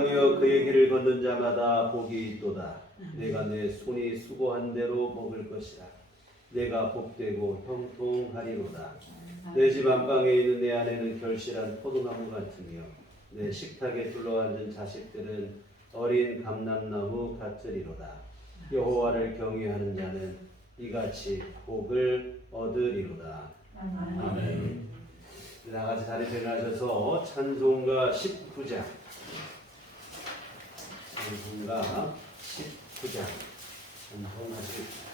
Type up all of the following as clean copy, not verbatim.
인내하며 그의 길을 걷는 자마다 복이 있도다. 내가 내 손이 수고한 대로 먹을 것이라. 내가 복되고 형통하리로다. 내 집 안방에 있는 내 아내는 결실한 포도나무 같으며 내 식탁에 둘러앉은 자식들은 어린 감람나무 같으리로다. 여호와를 경외하는 자는 이같이 복을 얻으리로다. 아멘. 나같이 자리에 일어나셔서 찬송가 19장 찬송하시겠습니다.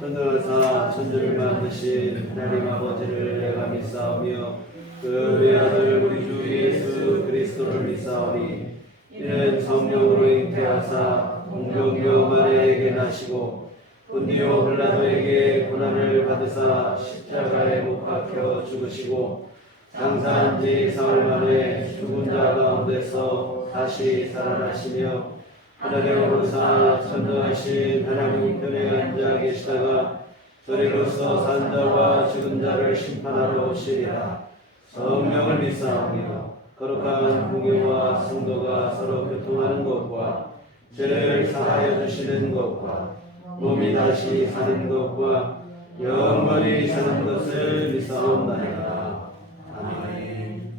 전능하사 천지를 만드신 하나님 아버지를 내가 믿사오며 그 외아들 우리 주 예수 그리스도를 믿사오니 이는 성령으로 잉태하사 동정녀 마리아에게 나시고 본디오 빌라도에게 고난을 받으사 십자가에 못 박혀 죽으시고 장사한 지 사흘 만에 죽은 자 가운데서 다시 살아나시며 하늘에 오르사 전능하신 하나님 우편에 앉아 계시다가 저리로서 산 자와 죽은 자를 심판하러 오시리라. 성령을 믿사오며 거룩한 공예와 성도가 서로 교통하는 것과 죄를 사하여 주시는 것과 몸이 다시 사는 것과 영원히 사는 것을 믿사옵나이다. 아멘.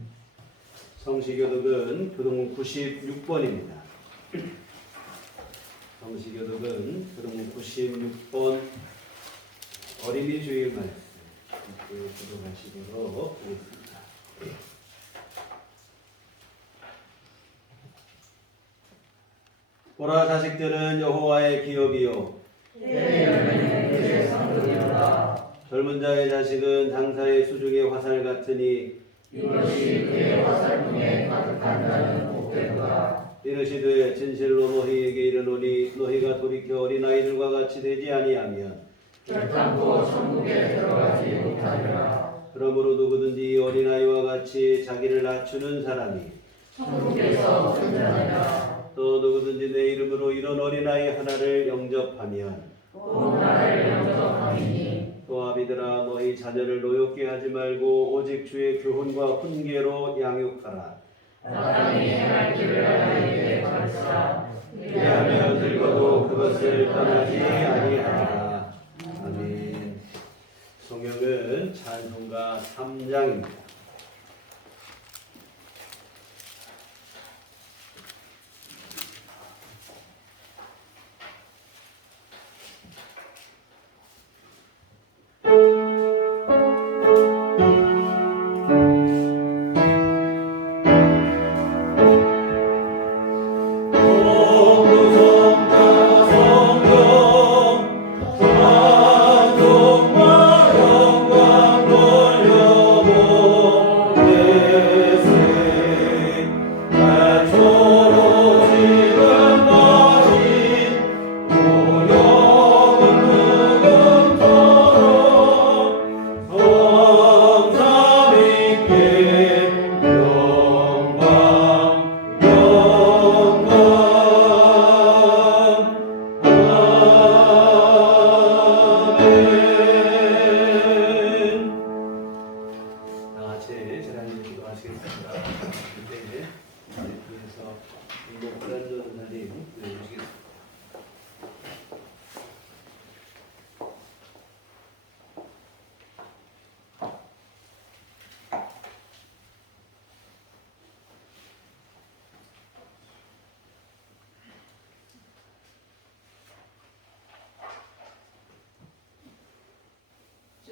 성시교독은 교동 96번입니다. 성시교독은 교동 96번 어린이 주일 말씀 교독하시도록 하겠습니다. 보라, 자식들은 여호와의 기업이요 젊은 자의 자식은 장사의 수중의 화살 같으니 이것이 그의 화살문에 가득한 자는 복되도다. 이르시되 진실로 너희에게 이르노니 너희가 돌이켜 어린아이들과 같이 되지 아니하면 결단코 천국에 들어가지 못하리라. 그러므로 누구든지 어린아이와 같이 자기를 낮추는 사람이 천국에서 존재하리라. 또 누구든지 내 이름으로 이런 어린아이 하나를 영접하면 온 나라를 영접하리니. 또 아비들아, 너희 자녀를 노엽게 하지 말고 오직 주의 교훈과 훈계로 양육하라. 마땅히 행할 길을 아이에게 가르치라. 그리하면 늙어도 그것을 떠나지 아니하리라. 아멘. 성경은 찬송가 3장입니다.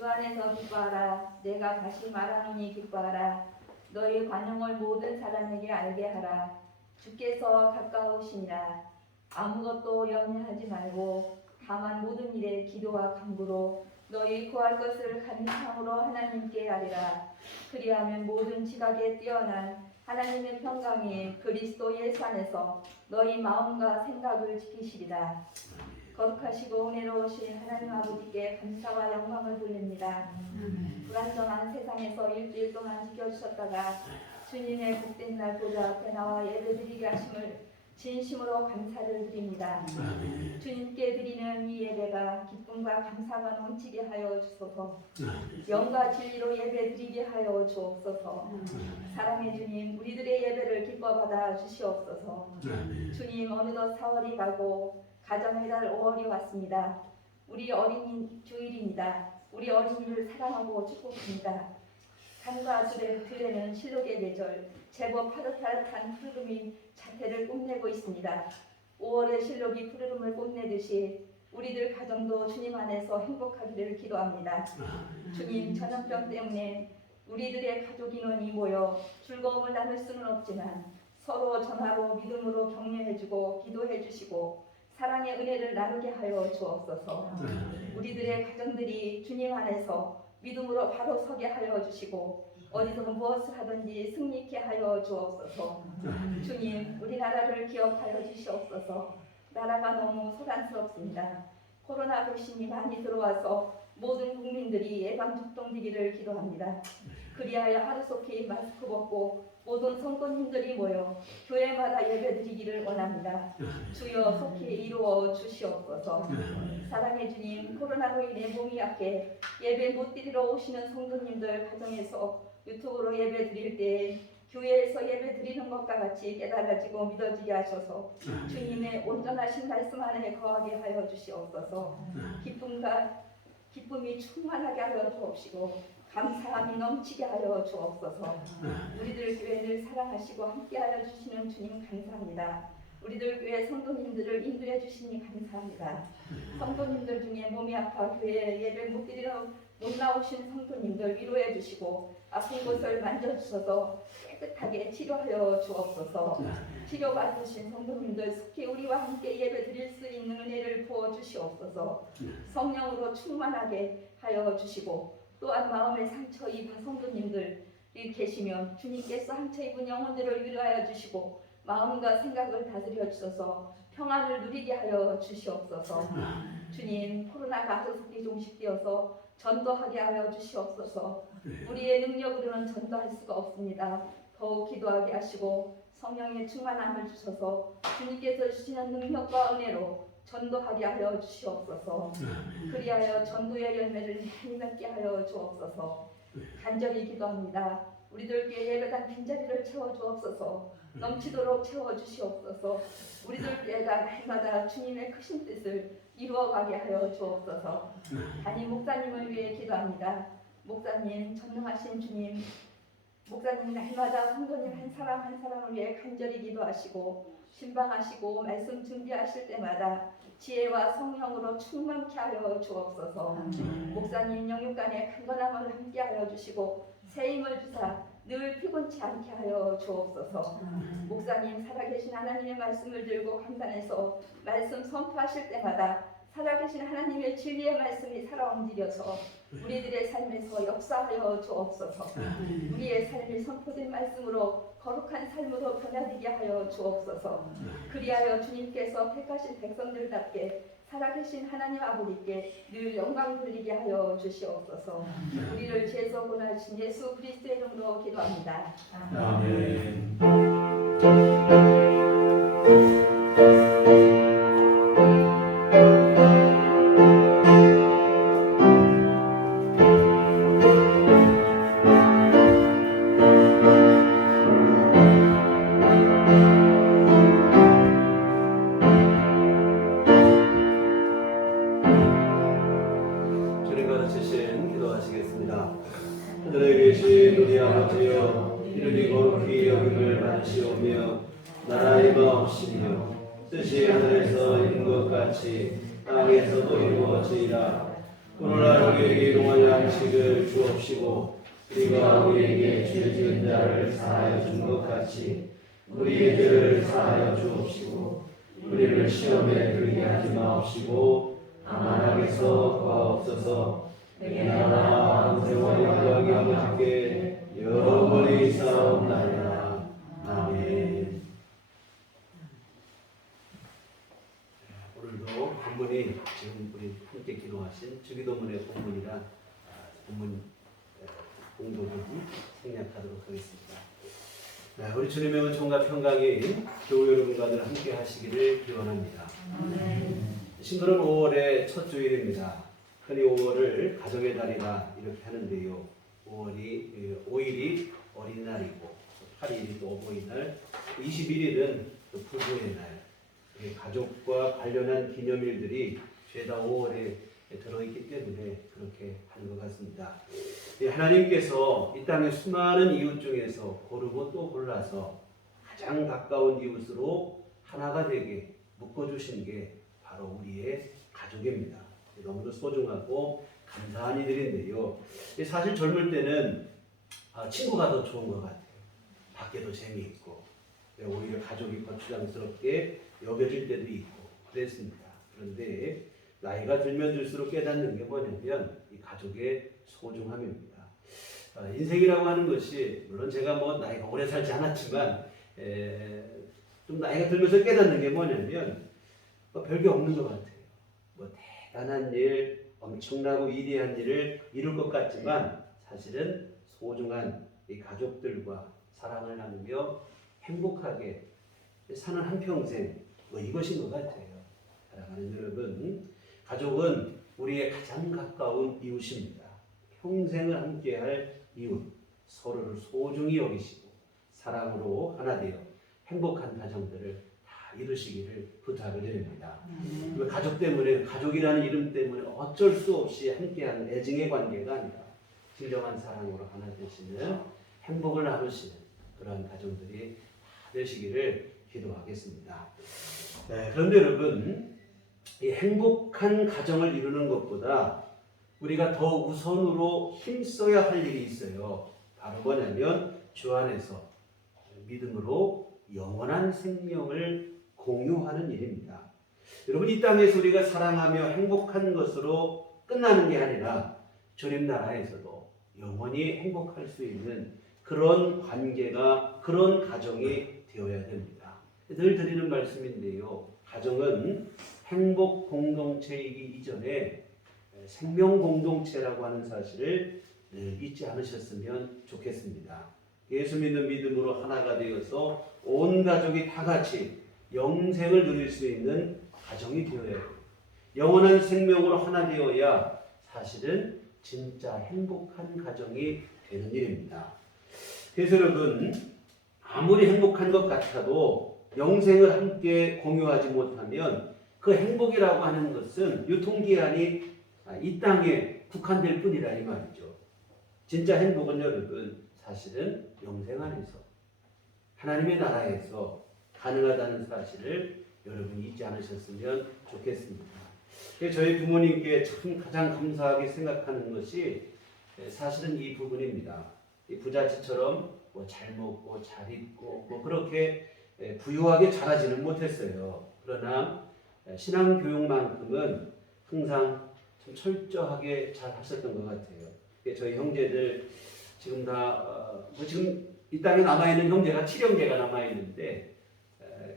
주 안에서 기뻐하라. 내가 다시 말하노니 기뻐하라. 너희 관용을 모든 사람에게 알게 하라. 주께서 가까우시니라. 아무것도 염려하지 말고 다만 모든 일에 기도와 간구로 너희 구할 것을 감사함으로 하나님께 아뢰라. 그리하면 모든 지각에 뛰어난 하나님의 평강이 그리스도 예수 안에서 너희 마음과 생각을 지키시리라. 거룩하시고 은혜로우신 하나님 아버지께 감사와 영광을 돌립니다. 불안정한 세상에서 일주일 동안 지켜주셨다가 주님의 복된 날 보좌 앞에 나와 예배드리게 하심을 진심으로 감사를 드립니다. 주님께 드리는 이 예배가 기쁨과 감사가 넘치게 하여 주소서. 영과 진리로 예배드리게 하여 주옵소서. 사랑의 주님, 우리들의 예배를 기뻐받아 주시옵소서. 주님, 어느덧 4월이 가고 가정의 달 5월이 왔습니다. 우리 어린이 주일입니다. 우리 어린이를 사랑하고 축복합니다. 산과 들에는 실록의 계절, 제법 파릇파릇한 푸르름이 자태를 뽐내고 있습니다. 5월의 실록이 푸르름을 뽐내듯이 우리들 가정도 주님 안에서 행복하기를 기도합니다. 주님, 전염병 때문에 우리들의 가족 인원이 모여 즐거움을 나눌 수는 없지만 서로 전화로 믿음으로 격려해주고 기도해주시고 사랑의 은혜를 나누게 하여 주옵소서. 우리들의 가정들이 주님 안에서 믿음으로 바로 서게 하여 주시고 어디서 무엇을 하든지 승리케 하여 주옵소서. 주님, 우리나라를 기억하여 주시옵소서. 나라가 너무 소란스럽습니다. 코로나 불신이 많이 들어와서 모든 국민들이 예방접종되기를 기도합니다. 그리하여 하루속히 마스크 벗고 모든 성도님들이 모여 교회마다 예배드리기를 원합니다. 주여 속히 이루어 주시옵소서. 사랑의 주님, 코로나로 인해 몸이 약해 예배 못 드리러 오시는 성도님들 가정에서 유튜브로 예배 드릴 때 교회에서 예배 드리는 것과 같이 깨달아지고 믿어지게 하셔서 주님의 온전하신 말씀 안에 거하게 하여 주시옵소서. 기쁨이 충만하게 하여 주옵시고 감사함이 넘치게 하여 주옵소서. 우리들 교회를 사랑하시고 함께하여 주시는 주님 감사합니다. 우리들 교회 성도님들을 인도해 주시니 감사합니다. 성도님들 중에 몸이 아파 교회에 예배 못 드리러 못 나오신 성도님들 위로해 주시고 아픈 곳을 만져주셔서 깨끗하게 치료하여 주옵소서. 치료받으신 성도님들 속히 우리와 함께 예배 드릴 수 있는 은혜를 부어 주시옵소서. 성령으로 충만하게 하여 주시고 또한 마음의 상처 입은 성도님들이 계시면 주님께서 상처 입은 영혼들을 위로하여 주시고 마음과 생각을 다스려 주셔서 평안을 누리게 하여 주시옵소서. 주님, 코로나가 하루속히 종식되어서 전도하게 하여 주시옵소서. 우리의 능력으로는 전도할 수가 없습니다. 더욱 기도하게 하시고 성령의 충만함을 주셔서 주님께서 주시는 능력과 은혜로 전도하게 하여 주시옵소서. 그리하여 전도의 열매를 많이 맺게 하여 주옵소서. 간절히 기도합니다. 우리들 교회 예배당 빈자리를 채워 주옵소서. 넘치도록 채워 주시옵소서. 우리들 교회가 날마다 주님의 크신 뜻을 이루어가게 하여 주옵소서. 담임 목사님을 위해 기도합니다. 목사님, 전능하신 주님, 목사님 날마다 성도님 한 사람 한 사람을 위해 간절히 기도하시고 신방하시고 말씀 준비하실 때마다 지혜와 성령으로 충만케 하여 주옵소서. 목사님 영육간에 강건함을 함께하여 주시고 새 힘을 주사 늘 피곤치 않게 하여 주옵소서. 목사님 살아계신 하나님의 말씀을 들고 강단에서 말씀 선포하실 때마다 살아계신 하나님의 진리의 말씀이 살아 움직여서 우리들의 삶에서 역사하여 주옵소서. 우리의 삶이 선포된 말씀으로 거룩한 삶으로 변화되게 하여 주옵소서. 그리하여 주님께서 택하신 백성들답게 살아계신 하나님 아버지께 늘 영광 돌리게 하여 주시옵소서. 우리를 죄에서 구원하신 예수 그리스도의 이름으로 기도합니다. 아멘. 하늘에 계신 우리 아버지여, 이름이 거룩히 여김을 받으시오며 나라의 마옵시며 뜻이 하늘에서 이룬 것 같이 땅에서도 이루어지이다. 오늘날 우리에게 일용할 양식을 주옵시고 우리가 우리에게 죄 지은 자를 사하여 준 것 같이 우리의 죄를 사하여 주옵시고 우리를 시험에 들게 하지 마옵시고 다만 악에서 구하옵소서. 내 나라 왕세와 영광이 아버지께 영원히 있사옵나이다. 아멘. 오늘도 본문이 지금 우리 함께 기도하신 주기도문의 본문이라 본문 공독을 생략하도록 하겠습니다. 우리 주님의 은총과 평강이 교우 여러분과 늘 함께 하시기를 기원합니다. 싱그러운 5월의 첫 주일입니다. 흔히 5월을 가정의 달이라 이렇게 하는데요. 5일이 어린이날이고 8일이 또 어버이날, 21일은 부부의 날. 가족과 관련한 기념일들이 죄다 5월에 들어있기 때문에 그렇게 하는 것 같습니다. 하나님께서 이 땅의 수많은 이웃 중에서 고르고 또 골라서 가장 가까운 이웃으로 하나가 되게 묶어주신 게 바로 우리의 가족입니다. 너무도 소중하고 감사한 이들인데요. 사실 젊을 때는 친구가 더 좋은 것 같아요. 밖에도 재미있고 오히려 가족이 거추장스럽게 여겨질 때도 있고 그랬습니다. 그런데 나이가 들면 들수록 깨닫는 게 뭐냐면 이 가족의 소중함입니다. 인생이라고 하는 것이 물론 제가 나이가 오래 살지 않았지만 좀 나이가 들면서 깨닫는 게 뭐냐면 별게 없는 것 같아요. 대단한 일, 엄청나고 위대한 일을 이룰 것 같지만 사실은 소중한 이 가족들과 사랑을 나누며 행복하게 사는 한평생 이것인 것 같아요. 사랑하는 여러분, 가족은 우리의 가장 가까운 이웃입니다. 평생을 함께할 이웃, 서로를 소중히 여기시고 사랑으로 하나 되어 행복한 가정들을 다 이루시기를 부탁을 드립니다. 가족 때문에, 가족이라는 이름 때문에 어쩔 수 없이 함께하는 애증의 관계가 아니라 진정한 사랑으로 하나 되시는 행복을 나누시는 그런 가정들이 다 되시기를 기도하겠습니다. 그런데 여러분, 이 행복한 가정을 이루는 것보다 우리가 더 우선으로 힘써야 할 일이 있어요. 바로 뭐냐면 주 안에서 믿음으로 영원한 생명을 공유하는 일입니다. 여러분, 이 땅에서 우리가 사랑하며 행복한 것으로 끝나는 게 아니라 주님 나라에서도 영원히 행복할 수 있는 그런 관계가, 그런 가정이 되어야 됩니다. 늘 드리는 말씀인데요. 가정은 행복 공동체이기 이전에 생명 공동체라고 하는 사실을 늘 잊지 않으셨으면 좋겠습니다. 예수 믿는 믿음으로 하나가 되어서 온 가족이 다 같이 영생을 누릴 수 있는 가정이 되어야 해요. 영원한 생명으로 하나 되어야 사실은 진짜 행복한 가정이 되는 일입니다. 그래서 여러분, 아무리 행복한 것 같아도 영생을 함께 공유하지 못하면 그 행복이라고 하는 것은 유통기한이 이 땅에 국한될 뿐이라 이 말이죠. 진짜 행복은 여러분 사실은 영생 안에서 하나님의 나라에서 가능하다는 사실을 여러분이 잊지 않으셨으면 좋겠습니다. 저희 부모님께 참 가장 감사하게 생각하는 것이 사실은 이 부분입니다. 이 부잣집처럼 잘 먹고 잘 입고 그렇게 부유하게 자라지는 못했어요. 그러나 신앙교육만큼은 항상 좀 철저하게 잘 하셨던 것 같아요. 저희 형제들 지금 지금 이 땅에 남아있는 형제가 7형제가 남아있는데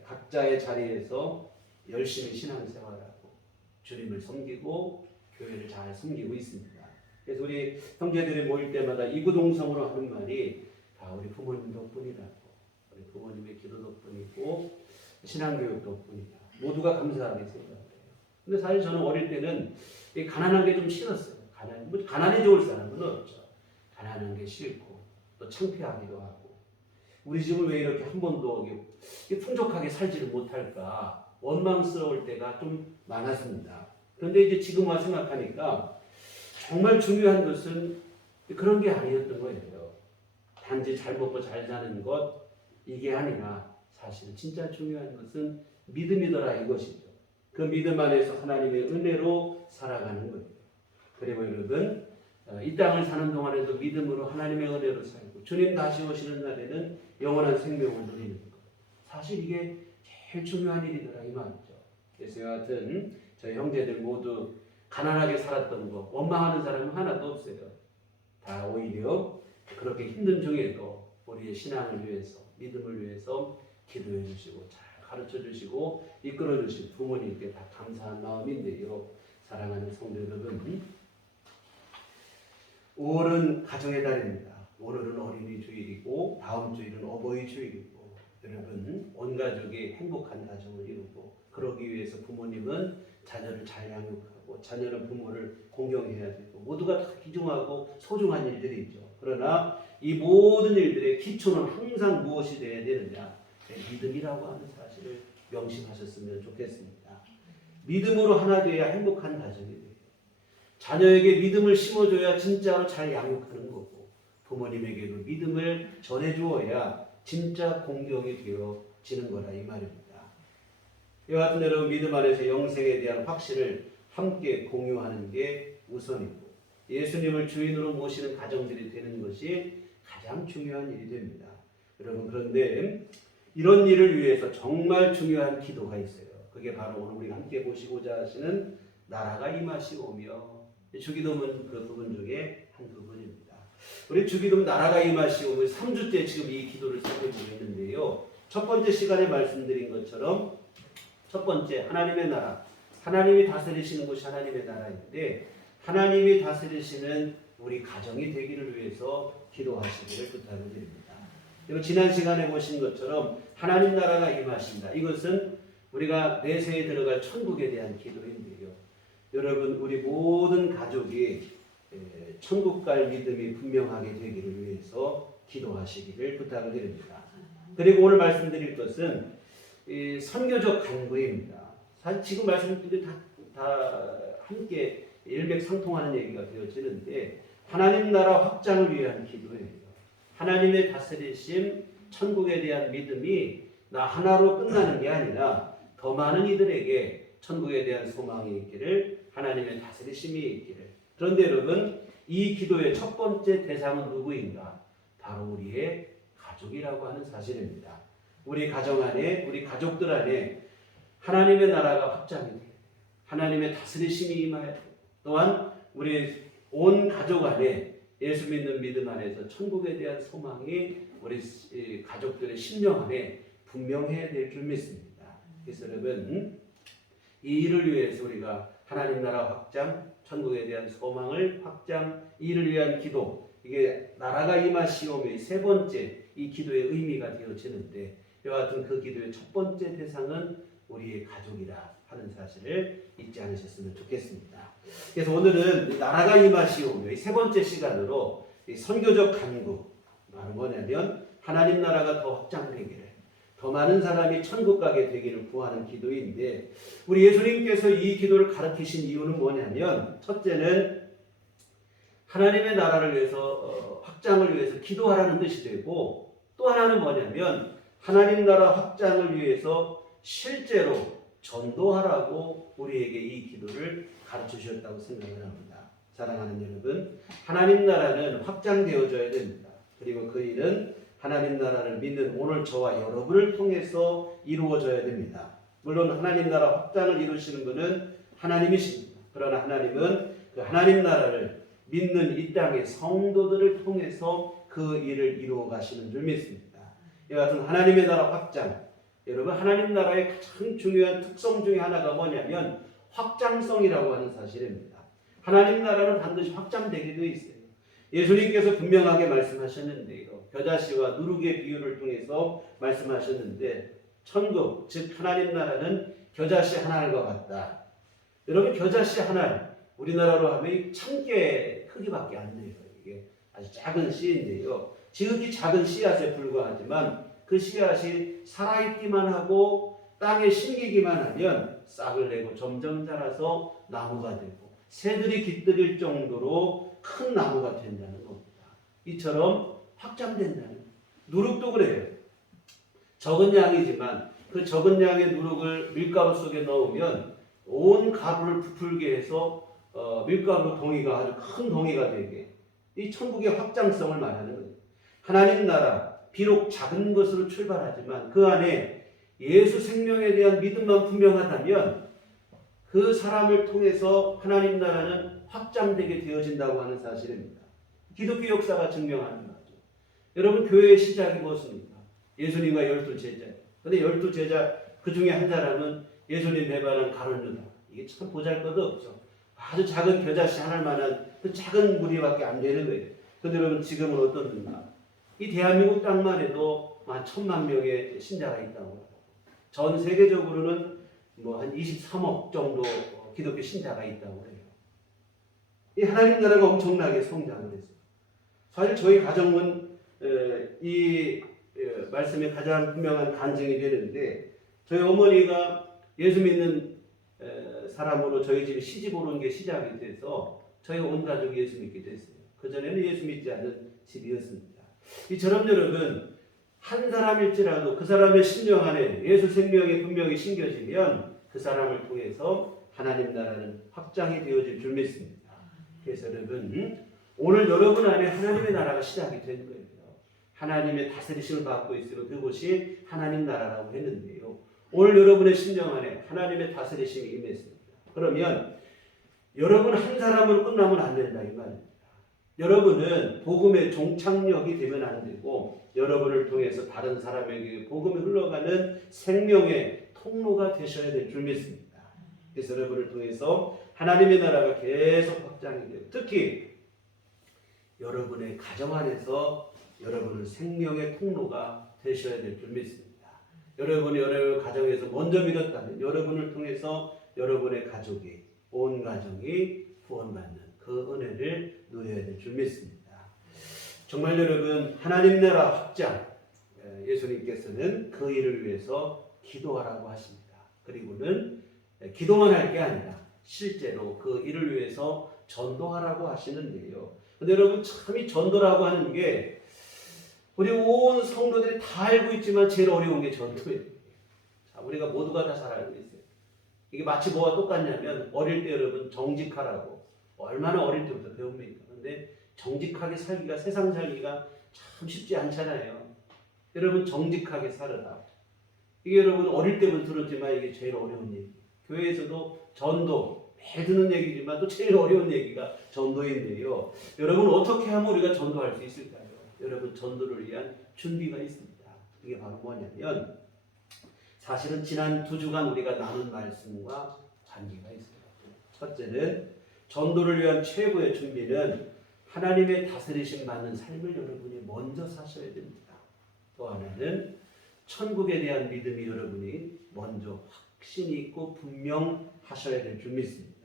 각자의 자리에서 열심히 신앙생활하고 주님을 섬기고 교회를 잘 섬기고 있습니다. 그래서 우리 형제들이 모일 때마다 이구동성으로 하는 말이 다 우리 부모님 덕분이라고, 우리 부모님의 기도 덕분이고 신앙교육 덕분이다. 모두가 감사하게 생각을 해요. 근데 사실 저는 어릴 때는 가난한 게 좀 싫었어요. 가난해 좋을 사람은 없죠. 가난한 게 싫고 또 창피하기도 하고 우리 집을 왜 이렇게 한 번도 풍족하게 살지를 못할까 원망스러울 때가 좀 많았습니다. 그런데 이제 지금 와 생각하니까 정말 중요한 것은 그런 게 아니었던 거예요. 단지 잘 먹고 잘 사는 것 이게 아니라 사실 진짜 중요한 것은 믿음이더라 이것이죠. 그 믿음 안에서 하나님의 은혜로 살아가는 거예요. 그리고 여러분 이 땅을 사는 동안에도 믿음으로 하나님의 은혜로 살고 주님 다시 오시는 날에는 영원한 생명을 누리는 것. 사실 이게 제일 중요한 일이더라 이 말이죠. 그래서 여하튼 저희 형제들 모두 가난하게 살았던 거 원망하는 사람은 하나도 없어요. 다 오히려 그렇게 힘든 중에도 우리의 신앙을 위해서 믿음을 위해서 기도해 주시고 잘 가르쳐 주시고 이끌어 주신 부모님께 다 감사한 마음인데요. 사랑하는 성도 여러분, 5월은 가정의 달입니다. 오늘은 어린이 주일이고 다음 주일은 어버이 주일이고 여러분 온 가족이 행복한 가정을 이루고 그러기 위해서 부모님은 자녀를 잘 양육하고 자녀는 부모를 공경해야 되고 모두가 다 귀중하고 소중한 일들이죠. 그러나 이 모든 일들의 기초는 항상 무엇이 되어야 되느냐? 믿음이라고 하는 사실을 명심하셨으면 좋겠습니다. 믿음으로 하나 되어야 행복한 가정이 돼요. 자녀에게 믿음을 심어줘야 진짜로 잘 양육하는 거고 부모님에게도 믿음을 전해주어야 진짜 공경이 되어지는 거라 이 말입니다. 이와 같은 여러분 믿음 안에서 영생에 대한 확신을 함께 공유하는 게 우선이고 예수님을 주인으로 모시는 가정들이 되는 것이 가장 중요한 일이 됩니다. 여러분 그런데 이런 일을 위해서 정말 중요한 기도가 있어요. 그게 바로 오늘 우리가 함께 보시고자 하시는 나라가 임하시오며 주기도문 그 부분 중에 한 부분입니다. 우리 주기도문 나라가 임하시오며 3주째 지금 이 기도를 살펴보고 있는데요. 첫 번째 시간에 말씀드린 것처럼 첫 번째 하나님의 나라, 하나님이 다스리시는 곳이 하나님의 나라인데 하나님이 다스리시는 우리 가정이 되기를 위해서 기도하시기를 부탁을 드립니다. 그리고 지난 시간에 보신 것처럼 하나님 나라가 임하신다. 이것은 우리가 내세에 들어갈 천국에 대한 기도인데요. 여러분 우리 모든 가족이 천국 갈 믿음이 분명하게 되기를 위해서 기도하시기를 부탁을 드립니다. 그리고 오늘 말씀드릴 것은 이 선교적 간구입니다. 사실 지금 말씀드린 다 함께 일맥상통하는 얘기가 되어지는데 하나님 나라 확장을 위한 기도예요. 하나님의 다스리심, 천국에 대한 믿음이 나 하나로 끝나는 게 아니라 더 많은 이들에게 천국에 대한 소망이 있기를 하나님의 다스리심이 있기를. 그런데 여러분 이 기도의 첫 번째 대상은 누구인가? 바로 우리의 가족이라고 하는 사실입니다. 우리 가정 안에 우리 가족들 안에 하나님의 나라가 확장이 돼요. 하나님의 다스리심이 임하여 또한 우리 온 가족 안에 예수 믿는 믿음 안에서 천국에 대한 소망이 우리 가족들의 심령 안에 분명해야 될 줄 믿습니다. 그래서 여러분 이 일을 위해서 우리가 하나님 나라 확장, 천국에 대한 소망을 확장, 이 일을 위한 기도 이게 나라가 임하시오며 세 번째 이 기도의 의미가 되어지는데 이와 같은 그 기도의 첫 번째 대상은 우리의 가족이라 하는 사실을 잊지 않으셨으면 좋겠습니다. 그래서 오늘은 나라가 임하시오며 이 세 번째 시간으로 이 선교적 간구 말은 뭐냐면 하나님 나라가 더 확장되기를 더 많은 사람이 천국 가게 되기를 구하는 기도인데 우리 예수님께서 이 기도를 가르치신 이유는 뭐냐면 첫째는 하나님의 나라를 위해서 확장을 위해서 기도하라는 뜻이 되고 또 하나는 뭐냐면 하나님 나라 확장을 위해서 실제로 전도하라고 우리에게 이 기도를 가르쳐 주셨다고 생각을 합니다. 사랑하는 여러분, 하나님 나라는 확장되어져야 됩니다. 그리고 그 일은 하나님 나라를 믿는 오늘 저와 여러분을 통해서 이루어져야 됩니다. 물론 하나님 나라 확장을 이루시는 분은 하나님이십니다. 그러나 하나님은 그 하나님 나라를 믿는 이 땅의 성도들을 통해서 그 일을 이루어 가시는 줄 믿습니다. 이와 같은 하나님의 나라 확장, 여러분 하나님 나라의 가장 중요한 특성 중에 하나가 뭐냐면 확장성이라고 하는 사실입니다. 하나님 나라는 반드시 확장되게 되어 있어요. 예수님께서 분명하게 말씀하셨는데요. 겨자씨와 누룩의 비유를 통해서 말씀하셨는데 천국, 즉 하나님 나라는 겨자씨 한 알과 같다. 여러분 겨자씨 한 알, 우리나라로 하면 참깨 크기밖에 안 돼요. 이게 아주 작은 씨인데요. 지극히 작은 씨앗에 불과하지만 그 씨앗이 살아있기만 하고 땅에 심기기만 하면 싹을 내고 점점 자라서 나무가 되고 새들이 깃들일 정도로 큰 나무가 된다는 겁니다. 이처럼 확장된다는 누룩도 그래요. 적은 양이지만 그 적은 양의 누룩을 밀가루 속에 넣으면 온 가루를 부풀게 해서 밀가루 동이가 아주 큰 동이가 되게 이 천국의 확장성을 말하는 거예요. 하나님 나라 비록 작은 것으로 출발하지만 그 안에 예수 생명에 대한 믿음만 분명하다면 그 사람을 통해서 하나님 나라는 확장되게 되어진다고 하는 사실입니다. 기독교 역사가 증명하는 거죠. 여러분 교회의 시작이 무엇입니까? 예수님과 12제자. 근데 12제자 그 중에 한 사람은 예수님 배반한 가룟 유다. 이게 참 보잘것없죠. 아주 작은 겨자씨 하나를 만한 그 작은 무리밖에 안 되는 거예요. 그런데 여러분 지금은 어떻는가? 이 대한민국 땅만 해도 한 1,000만 명의 신자가 있다고 해요. 전 세계적으로는 뭐 한 23억 정도 기독교 신자가 있다고 해요. 이 하나님 나라가 엄청나게 성장을 했어요. 사실 저희 가정은 이 말씀에 가장 분명한 간증이 되는데 저희 어머니가 예수 믿는 사람으로 저희 집에 시집 오는 게 시작이 돼서 저희 온 가족이 예수 믿게 됐어요. 그전에는 예수 믿지 않는 집이었습니다. 이처럼 여러분 한 사람일지라도 그 사람의 심령 안에 예수 생명이 분명히 심겨지면 그 사람을 통해서 하나님 나라는 확장이 되어질 줄 믿습니다. 그래서 여러분 오늘 여러분 안에 하나님의 나라가 시작이 된 거예요. 하나님의 다스리심을 받고 있으면 그곳이 하나님 나라라고 했는데요. 오늘 여러분의 심령 안에 하나님의 다스리심이 임했습니다. 그러면 여러분 한 사람으로 끝나면 안 된다 이 말입니다. 여러분은 복음의 종착역이 되면 안 되고 여러분을 통해서 다른 사람에게 복음이 흘러가는 생명의 통로가 되셔야 될 줄 믿습니다. 그래서 여러분을 통해서 하나님의 나라가 계속 확장이 돼요. 특히 여러분의 가정 안에서 여러분은 생명의 통로가 되셔야 될 줄 믿습니다. 여러분이 여러분 가정에서 먼저 믿었다면 여러분을 통해서 여러분의 가족이 온 가정이 구원받는 그 은혜를 누려야 될 줄 믿습니다. 정말 여러분 하나님 나라 확장 예수님께서는 그 일을 위해서 기도하라고 하십니다. 그리고는 기도만 할 게 아니라 실제로 그 일을 위해서 전도하라고 하시는데요. 근데 여러분 참 이 전도라고 하는 게 우리 온 성도들이 다 알고 있지만 제일 어려운 게 전도예요. 자, 우리가 모두가 다 잘 알고 있어요. 이게 마치 뭐와 똑같냐면 어릴 때 여러분 정직하라고 얼마나 어릴 때부터 배웁니까? 그런데 정직하게 살기가 세상 살기가 참 쉽지 않잖아요. 여러분 정직하게 살아라. 이게 여러분 어릴 때부터 들었지만 이게 제일 어려운 얘기. 교회에서도 전도 매일 듣는 얘기지만 또 제일 어려운 얘기가 전도인데요. 여러분 어떻게 하면 우리가 전도할 수 있을까요? 여러분 전도를 위한 준비가 있습니다. 이게 바로 뭐냐면 사실은 지난 2주간 우리가 나눈 말씀과 관계가 있어요. 첫째는 전도를 위한 최고의 준비는 하나님의 다스리심 받는 삶을 여러분이 먼저 사셔야 됩니다. 또 하나는 천국에 대한 믿음이 여러분이 먼저 확신이 있고 분명하셔야 될 줄 믿습니다.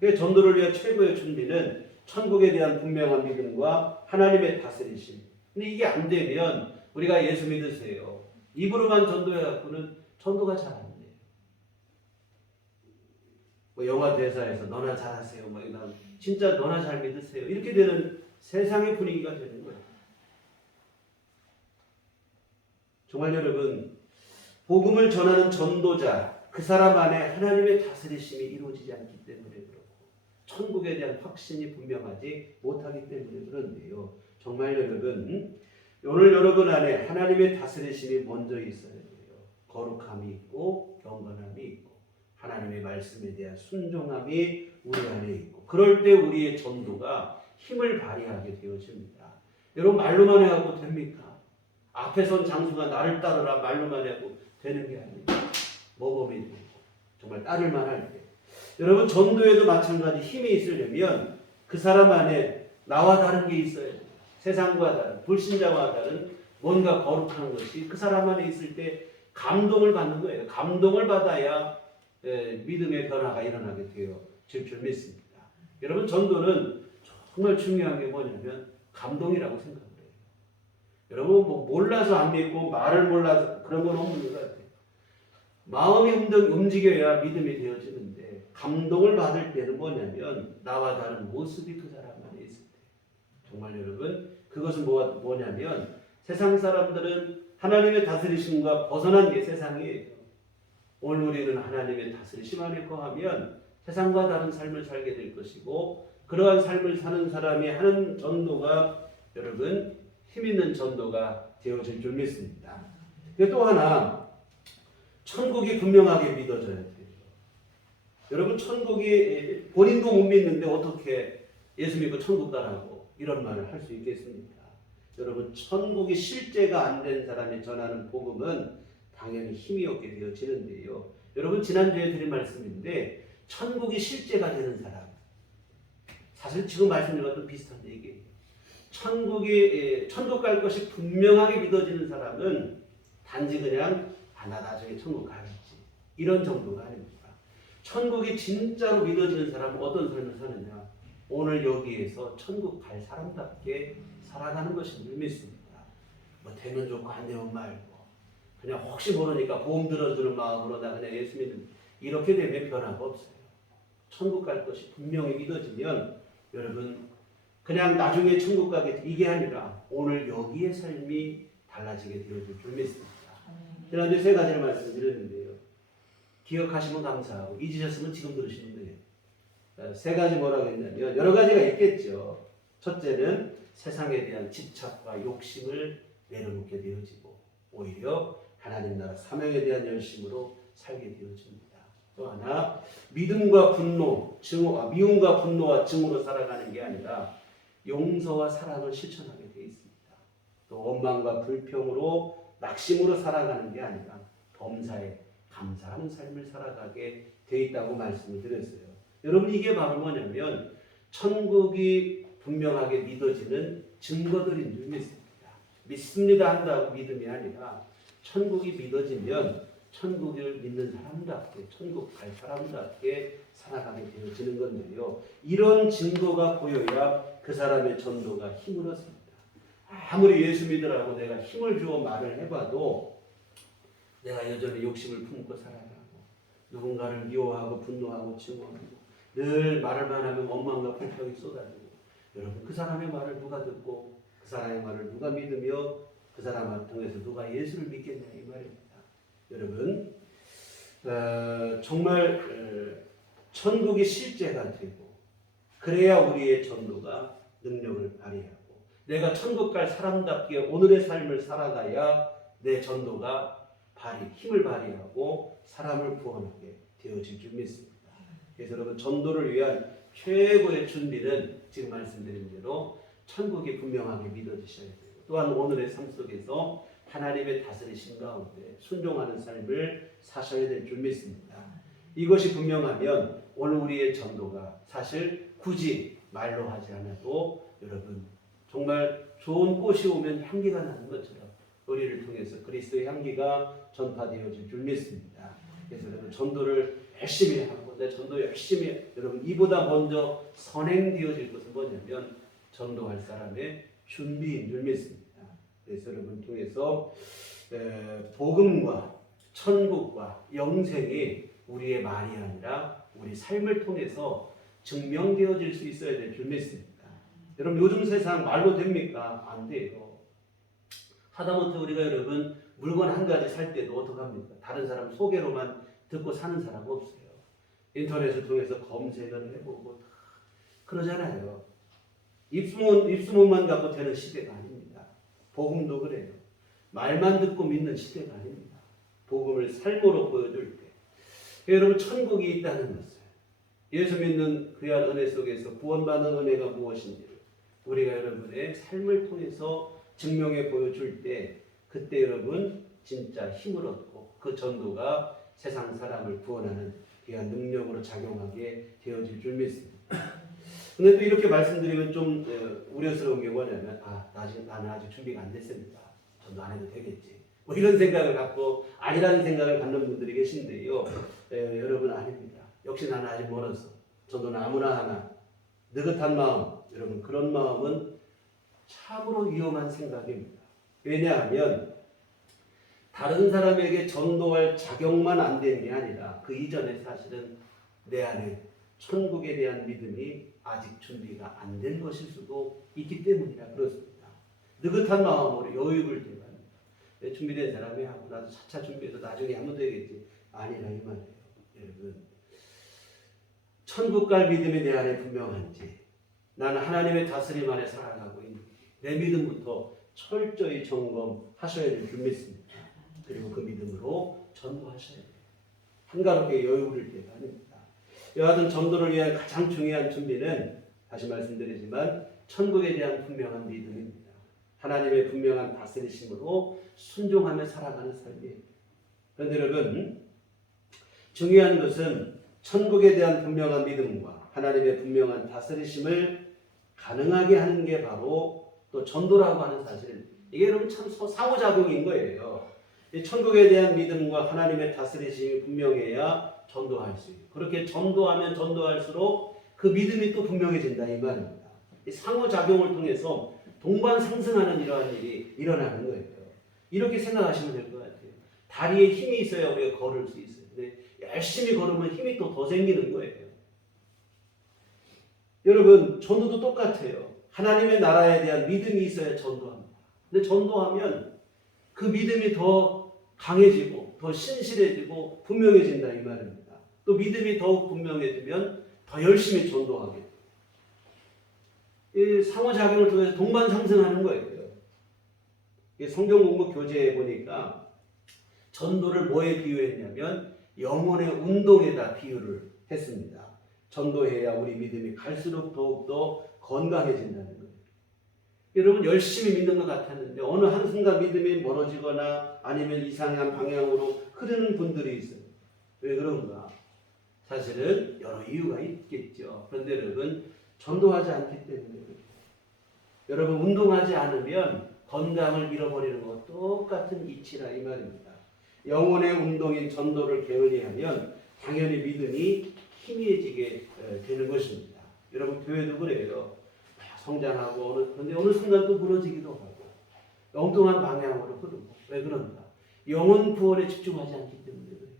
전도를 위한 최고의 준비는 천국에 대한 분명한 믿음과 하나님의 다스리심. 근데 이게 안 되면 우리가 예수 믿으세요. 입으로만 전도해갖고는 전도가 잘 안 돼요. 뭐 영화 대사에서 너나 잘하세요. 뭐 이런 진짜 너나 잘 믿으세요. 이렇게 되는 세상의 분위기가 되는 거예요. 정말 여러분 복음을 전하는 전도자 그 사람 안에 하나님의 다스리심이 이루어지지 않기 때문에 그렇고 천국에 대한 확신이 분명하지 못하기 때문에 그런데요. 정말 여러분 오늘 여러분 안에 하나님의 다스리심이 먼저 있어야 돼요. 거룩함이 있고 경건함이 있고 하나님의 말씀에 대한 순종함이 우리 안에 있고 그럴 때 우리의 전도가 힘을 발휘하게 되어집니다. 여러분 말로만 해갖고 됩니까? 앞에 선 장수가 나를 따르라 말로만 해도 되는 게 아닙니다. 모범이 되고 정말 따를만 할 때 여러분 전도에도 마찬가지 힘이 있으려면 그 사람 안에 나와 다른 게 있어야 돼요. 세상과 다른 불신자와 다른 뭔가 거룩한 것이 그 사람 안에 있을 때 감동을 받는 거예요. 감동을 받아야 믿음의 변화가 일어나게 되어질 줄 믿습니다. 여러분 전도는 정말 중요한 게 뭐냐면 감동이라고 생각해요. 여러분 뭐 몰라서 안 믿고 말을 몰라서 그런 건 없는 것 같아요. 마음이 움직여야 믿음이 되어지는데 감동을 받을 때는 뭐냐면 나와 다른 모습이 그 사람 안에 있을 때 정말 여러분 그것은 뭐냐면 세상 사람들은 하나님의 다스리심과 벗어난 게 세상이에요. 오늘 우리는 하나님의 다스리심 안에 거하면 세상과 다른 삶을 살게 될 것이고 그러한 삶을 사는 사람이 하는 전도가 여러분 힘 있는 전도가 되어질 줄 믿습니다. 또 하나 천국이 분명하게 믿어져야 돼요. 여러분 천국이 본인도 못 믿는데 어떻게 예수 믿고 천국 가라고 이런 말을 할 수 있겠습니까? 여러분 천국이 실제가 안 된 사람이 전하는 복음은 당연히 힘이 없게 되어지는데요. 여러분 지난주에 드린 말씀인데 천국이 실제가 되는 사람 사실 지금 말씀드린 것도 비슷한 얘기예요. 천국 갈 것이 분명하게 믿어지는 사람은 단지 그냥 나 나중에 천국 가겠지 이런 정도가 아닙니다. 천국이 진짜로 믿어지는 사람은 어떤 삶을 사느냐? 오늘 여기에서 천국 갈 사람답게 살아가는 것인 줄 믿습니다. 뭐 되면 좋고 안 되면 말고 그냥 혹시 모르니까 보험 들어주는 마음으로 나 그냥 예수 믿는 이렇게 되면 변화가 없어요. 천국 갈 것이 분명히 믿어지면 여러분 그냥 나중에 천국 가겠지 이게 아니라 오늘 여기의 삶이 달라지게 되어질 줄 믿습니다. 지난주에 세 가지를 말씀드렸는데요. 기억하시면 감사하고 잊으셨으면 지금 들으시면 돼요. 세 가지 뭐라고 했냐면 여러 가지가 있겠죠. 첫째는 세상에 대한 집착과 욕심을 내려놓게 되어지고 오히려 하나님 나라 사명에 대한 열심으로 살게 되어집니다. 또 하나 미움과 분노와 증오로 살아가는 게 아니라 용서와 사랑을 실천하게 되어 있습니다. 또 원망과 불평으로 낙심으로 살아가는 게 아니라 범사에 감사하는 삶을 살아가게 되어 있다고 말씀을 드렸어요. 여러분 이게 바로 뭐냐면 천국이 분명하게 믿어지는 증거들인 줄 믿습니다. 믿습니다 한다고 믿음이 아니라 천국이 믿어지면 천국을 믿는 사람답게 천국 갈 사람답게 살아가게 되어지는 건데요. 이런 증거가 보여야 그 사람의 전도가 힘을 얻습니다. 아무리 예수 믿으라고 내가 힘을 주어 말을 해봐도 내가 여전히 욕심을 품고 살아가고 누군가를 미워하고 분노하고 증오하고 늘 말을만 하면 원망과 불평이 쏟아지고 여러분 그 사람의 말을 누가 듣고 그 사람의 말을 누가 믿으며 그 사람을 통해서 누가 예수를 믿겠냐 이 말입니다. 여러분 정말 천국이 실제가 되고 그래야 우리의 전도가 능력을 발휘하고 내가 천국 갈 사람답게 오늘의 삶을 살아가야 내 전도가 힘을 발휘하고 사람을 구원하게 되어질 줄 믿습니다. 그래서 여러분 전도를 위한 최고의 준비는 지금 말씀드린 대로 천국이 분명하게 믿어지셔야 되고 또한 오늘의 삶 속에서 하나님의 다스리심 가운데 순종하는 삶을 사셔야 될 줄 믿습니다. 이것이 분명하면 오늘 우리의 전도가 사실 굳이 말로 하지 않아도 여러분 정말 좋은 꽃이 오면 향기가 나는 것처럼 우리를 통해서 그리스도의 향기가 전파되어질 줄 믿습니다. 그래서 여러분 전도를 열심히 하고 내 전도 열심히 여러분 이보다 먼저 선행되어질 것은 뭐냐면 전도할 사람의 준비인 줄 믿습니다. 그래서 여러분 통해서 복음과 천국과 영생이 우리의 말이 아니라 우리 삶을 통해서 증명되어질 수 있어야 될 줄 믿습니다. 여러분 요즘 세상 말로 됩니까? 안 돼요. 하다못해 우리가 여러분 물건 한 가지 살 때도 어떡합니까? 다른 사람 소개로만 듣고 사는 사람 없어요. 인터넷을 통해서 검색을 해보고 그러잖아요. 입소문만 갖고 되는 시대가 아닙니다. 복음도 그래요. 말만 듣고 믿는 시대가 아닙니다. 복음을 삶으로 보여줄 때 여러분 천국이 있다는 것을 예수 믿는 귀한 은혜 속에서 구원받는 은혜가 무엇인지를 우리가 여러분의 삶을 통해서 증명해 보여줄 때 그때 여러분 진짜 힘을 얻고 그 전도가 세상 사람을 구원하는 귀한 능력으로 작용하게 되어질 줄 믿습니다. 근데 또 이렇게 말씀드리면 좀 우려스러운 게 뭐냐면 나는 아직 준비가 안 됐습니다. 전도 안 해도 되겠지. 뭐 이런 생각을 갖고 아니라는 생각을 갖는 분들이 계신데요. 여러분 아닙니다. 역시 나는 아직 멀었어. 전도는 아무나 하나. 느긋한 마음. 여러분 그런 마음은 참으로 위험한 생각입니다. 왜냐하면 다른 사람에게 전도할 자격만 안 되는 게 아니라 그 이전에 사실은 내 안에 천국에 대한 믿음이 아직 준비가 안 된 것일 수도 있기 때문이라 그렇습니다. 느긋한 마음으로 여유를 두고 합니다. 준비된 사람이 하고 나도 차차 준비해서 나중에 하면 되겠지. 아니라 이 말이에요. 여러분 천국 갈 믿음이 내 안에 분명한지, 나는 하나님의 다스림 안에 살아가고 있는지, 내 믿음부터 철저히 점검하셔야 될 줄 믿습니다. 그리고 그 믿음으로 전도하셔야 돼요. 한가롭게 여유 부릴 때가 아닙니다. 여하튼 전도를 위한 가장 중요한 준비는 다시 말씀드리지만 천국에 대한 분명한 믿음입니다. 하나님의 분명한 다스리심으로 순종하며 살아가는 삶이에요. 그런데 여러분, 중요한 것은 천국에 대한 분명한 믿음과 하나님의 분명한 다스리심을 가능하게 하는 게 바로 또 전도라고 하는 사실. 이게 여러분 참 상호작용인 거예요. 이 천국에 대한 믿음과 하나님의 다스리심이 분명해야 전도할 수 있고, 그렇게 전도하면 전도할수록 그 믿음이 또 분명해진다 이 말입니다. 이 상호작용을 통해서 동반 상승하는 이러한 일이 일어나는 거예요. 이렇게 생각하시면 될 것 같아요. 다리에 힘이 있어야 우리가 걸을 수 있어요. 근데 열심히 걸으면 힘이 또 더 생기는 거예요. 여러분, 전도도 똑같아요. 하나님의 나라에 대한 믿음이 있어야 전도합니다. 근데 전도하면 그 믿음이 더 강해지고 더 신실해지고 분명해진다 이 말입니다. 또 믿음이 더욱 분명해지면 더 열심히 전도하게 돼요. 이 상호작용을 통해서 동반상승하는 거예요. 성경 공부 교재에 보니까 전도를 뭐에 비유했냐면 영혼의 운동에다 비유를 했습니다. 전도해야 우리 믿음이 갈수록 더욱더 건강해진다는 거예요. 여러분, 열심히 믿는 것 같았는데 어느 한순간 믿음이 멀어지거나 아니면 이상한 방향으로 흐르는 분들이 있어요. 왜 그런가? 사실은 여러 이유가 있겠죠. 그런데 여러분, 전도하지 않기 때문에 그래요. 여러분, 운동하지 않으면 건강을 잃어버리는 것 똑같은 이치라 이 말입니다. 영혼의 운동인 전도를 게을리 하면 당연히 믿음이 희미해지게 되는 것입니다. 여러분, 교회도 그래요. 성장하고 그런데 어느 순간 또 무너지기도 하고 엉뚱한 방향으로 흐르고. 왜 그런가? 영혼 구원에 집중하지 않기 때문에 그래요.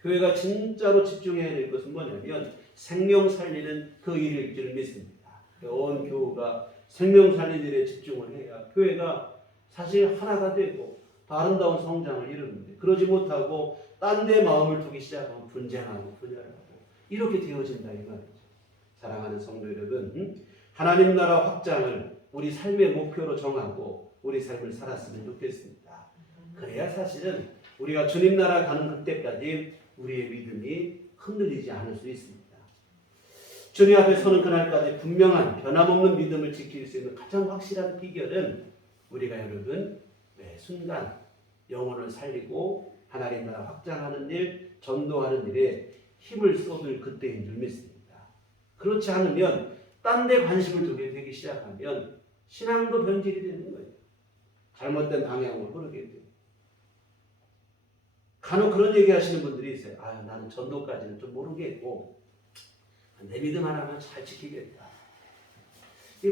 교회가 진짜로 집중해야 될 것은 뭐냐면 생명 살리는 그 일일 줄 믿습니다. 온 교우가 생명 살리는 일에 집중을 해야 교회가 사실 하나가 되고 더 아름다운 성장을 이루는데, 그러지 못하고 딴 데 마음을 두기 시작하면 분쟁하고 분열하고 이렇게 되어진다 이 말이죠. 사랑하는 성도 여러분, 하나님 나라 확장을 우리 삶의 목표로 정하고 우리 삶을 살았으면 좋겠습니다. 그래야 사실은 우리가 주님 나라 가는 그때까지 우리의 믿음이 흔들리지 않을 수 있습니다. 주님 앞에 서는 그날까지 분명한 변함없는 믿음을 지킬 수 있는 가장 확실한 비결은 우리가 여러분 매 순간 영혼을 살리고 하나님 나라 확장하는 일, 전도하는 일에 힘을 쏟을 그때인 줄 믿습니다. 그렇지 않으면 딴 데 관심을 두게 되기 시작하면 신앙도 변질이 되는 거예요. 잘못된 방향으로 흐르게 돼요. 간혹 그런 얘기 하시는 분들이 있어요. 나는 전도까지는 좀 모르겠고 내 믿음 하나만 잘 지키겠다.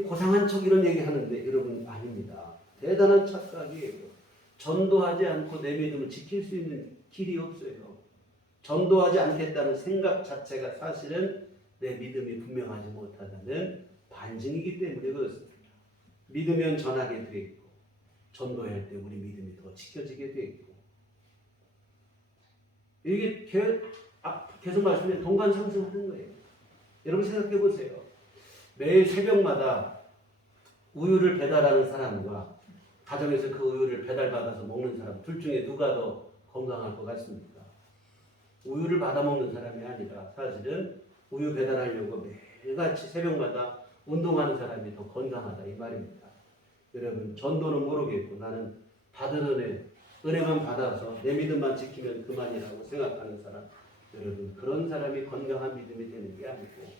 고상한 척 이런 얘기 하는데 여러분, 아닙니다. 대단한 착각이에요. 전도하지 않고 내 믿음을 지킬 수 있는 길이 없어요. 전도하지 않겠다는 생각 자체가 사실은 내 믿음이 분명하지 못하다는 반증이기 때문에 그렇습니다. 믿으면 전하게 돼 있고 전도할 때 우리 믿음이 더 지켜지게 돼 있고, 이게 계속 말씀드린 동반상승하는 거예요. 여러분 생각해 보세요. 매일 새벽마다 우유를 배달하는 사람과 가정에서 그 우유를 배달받아서 먹는 사람, 둘 중에 누가 더 건강할 것 같습니까? 우유를 받아 먹는 사람이 아니라 사실은 우유 배달하려고 매일같이 새벽마다 운동하는 사람이 더 건강하다 이 말입니다. 여러분, 전도는 모르겠고 나는 받은 은혜만 받아서 내 믿음만 지키면 그만이라고 생각하는 사람, 여러분, 그런 사람이 건강한 믿음이 되는 게 아니고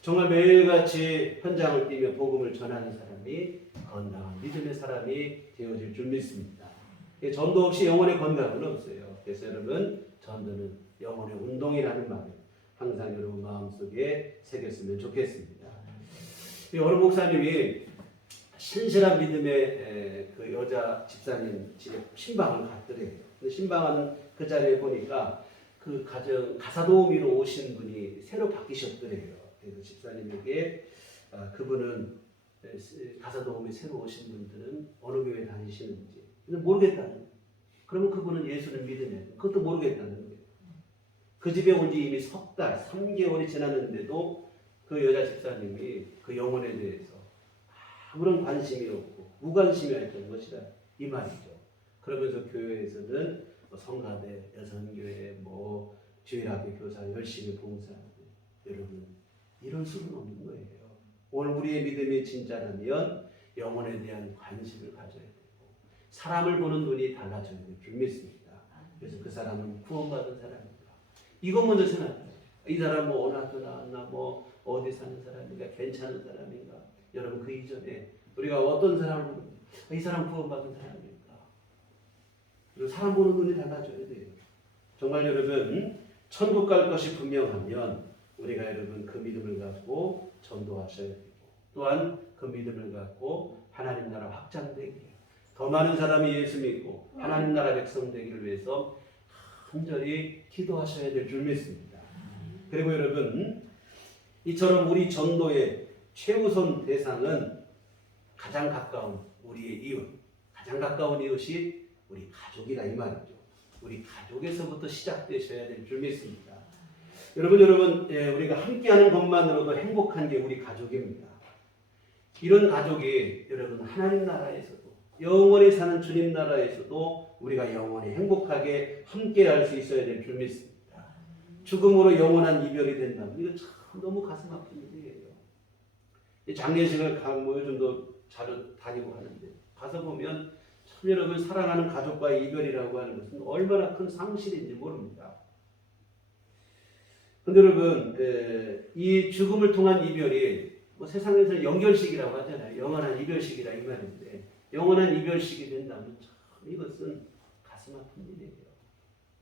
정말 매일같이 현장을 뛰며 복음을 전하는 사람이 건강한 믿음의 사람이 되어질 줄 믿습니다. 전도 없이 영혼의 건강은 없어요. 그래서 여러분, 전도는 영혼의 운동이라는 말을 항상 여러분 마음속에 새겼으면 좋겠습니다. 오늘 목사님이 신실한 믿음의 그 여자 집사님 집에 신방을 갔더래요. 신방하는 그 자리에 보니까 그 가사도우미로 오신 분이 새로 바뀌셨더래요. 그래서 집사님에게 그분은 가사도우미 새로 오신 분들은 어느 교회 다니시는지 모르겠다는 거예요. 그러면 그분은 예수를 믿으면 그것도 모르겠다는 거예요. 그 집에 온 지 이미 석 달, 3개월이 지났는데도 그 여자 집사님이 그 영혼에 대해서 아무런 관심이 없고 무관심해 했던 것이다 이 말이죠. 그러면서 교회에서는 성가대, 여성교회, 주일학교 교사 열심히 봉사하고 여러분 이럴 수는 없는 거예요. 오늘 우리의 믿음이 진짜라면 영혼에 대한 관심을 가져야 되고 사람을 보는 눈이 달라져야 될 줄 믿습니다. 그래서 그 사람은 구원받은 사람인가? 이것 먼저 생각해요. 이 사람 어느 학교 나왔나, 어디 사는 사람인가, 괜찮은 사람인가? 여러분 그 이전에 우리가 어떤 사람을 보는 이 사람 구원받은 사람인가? 그리고 사람 보는 눈이 달라져야 돼요. 정말 여러분 천국 갈 것이 분명하면 우리가 여러분 그 믿음을 갖고 전도하셔야 되고 또한 그 믿음을 갖고 하나님 나라 확장되기를 더 많은 사람이 예수 믿고 하나님 나라 백성 되기를 위해서 간절히 기도하셔야 될 줄 믿습니다. 그리고 여러분 이처럼 우리 전도의 최우선 대상은 가장 가까운 우리의 이웃, 가장 가까운 이웃이 우리 가족이다 이 말이죠. 우리 가족에서부터 시작되셔야 될 줄 믿습니다. 여러분 우리가 함께하는 것만으로도 행복한 게 우리 가족입니다. 이런 가족이 여러분 하나님 나라에서도 영원히 사는 주님 나라에서도 우리가 영원히 행복하게 함께할 수 있어야 될 줄 믿습니다. 죽음으로 영원한 이별이 된다면 이거 참 너무 가슴 아픈 일이에요. 장례식을 요즘도 자주 다니고 하는데 가서 보면 참 여러분 사랑하는 가족과의 이별이라고 하는 것은 얼마나 큰 상실인지 모릅니다. 근데 여러분 이 죽음을 통한 이별이 세상에서 연결식이라고 하잖아요. 영원한 이별식이라 이 말인데 영원한 이별식이 된다면 참 이것은 가슴 아픈 일이에요.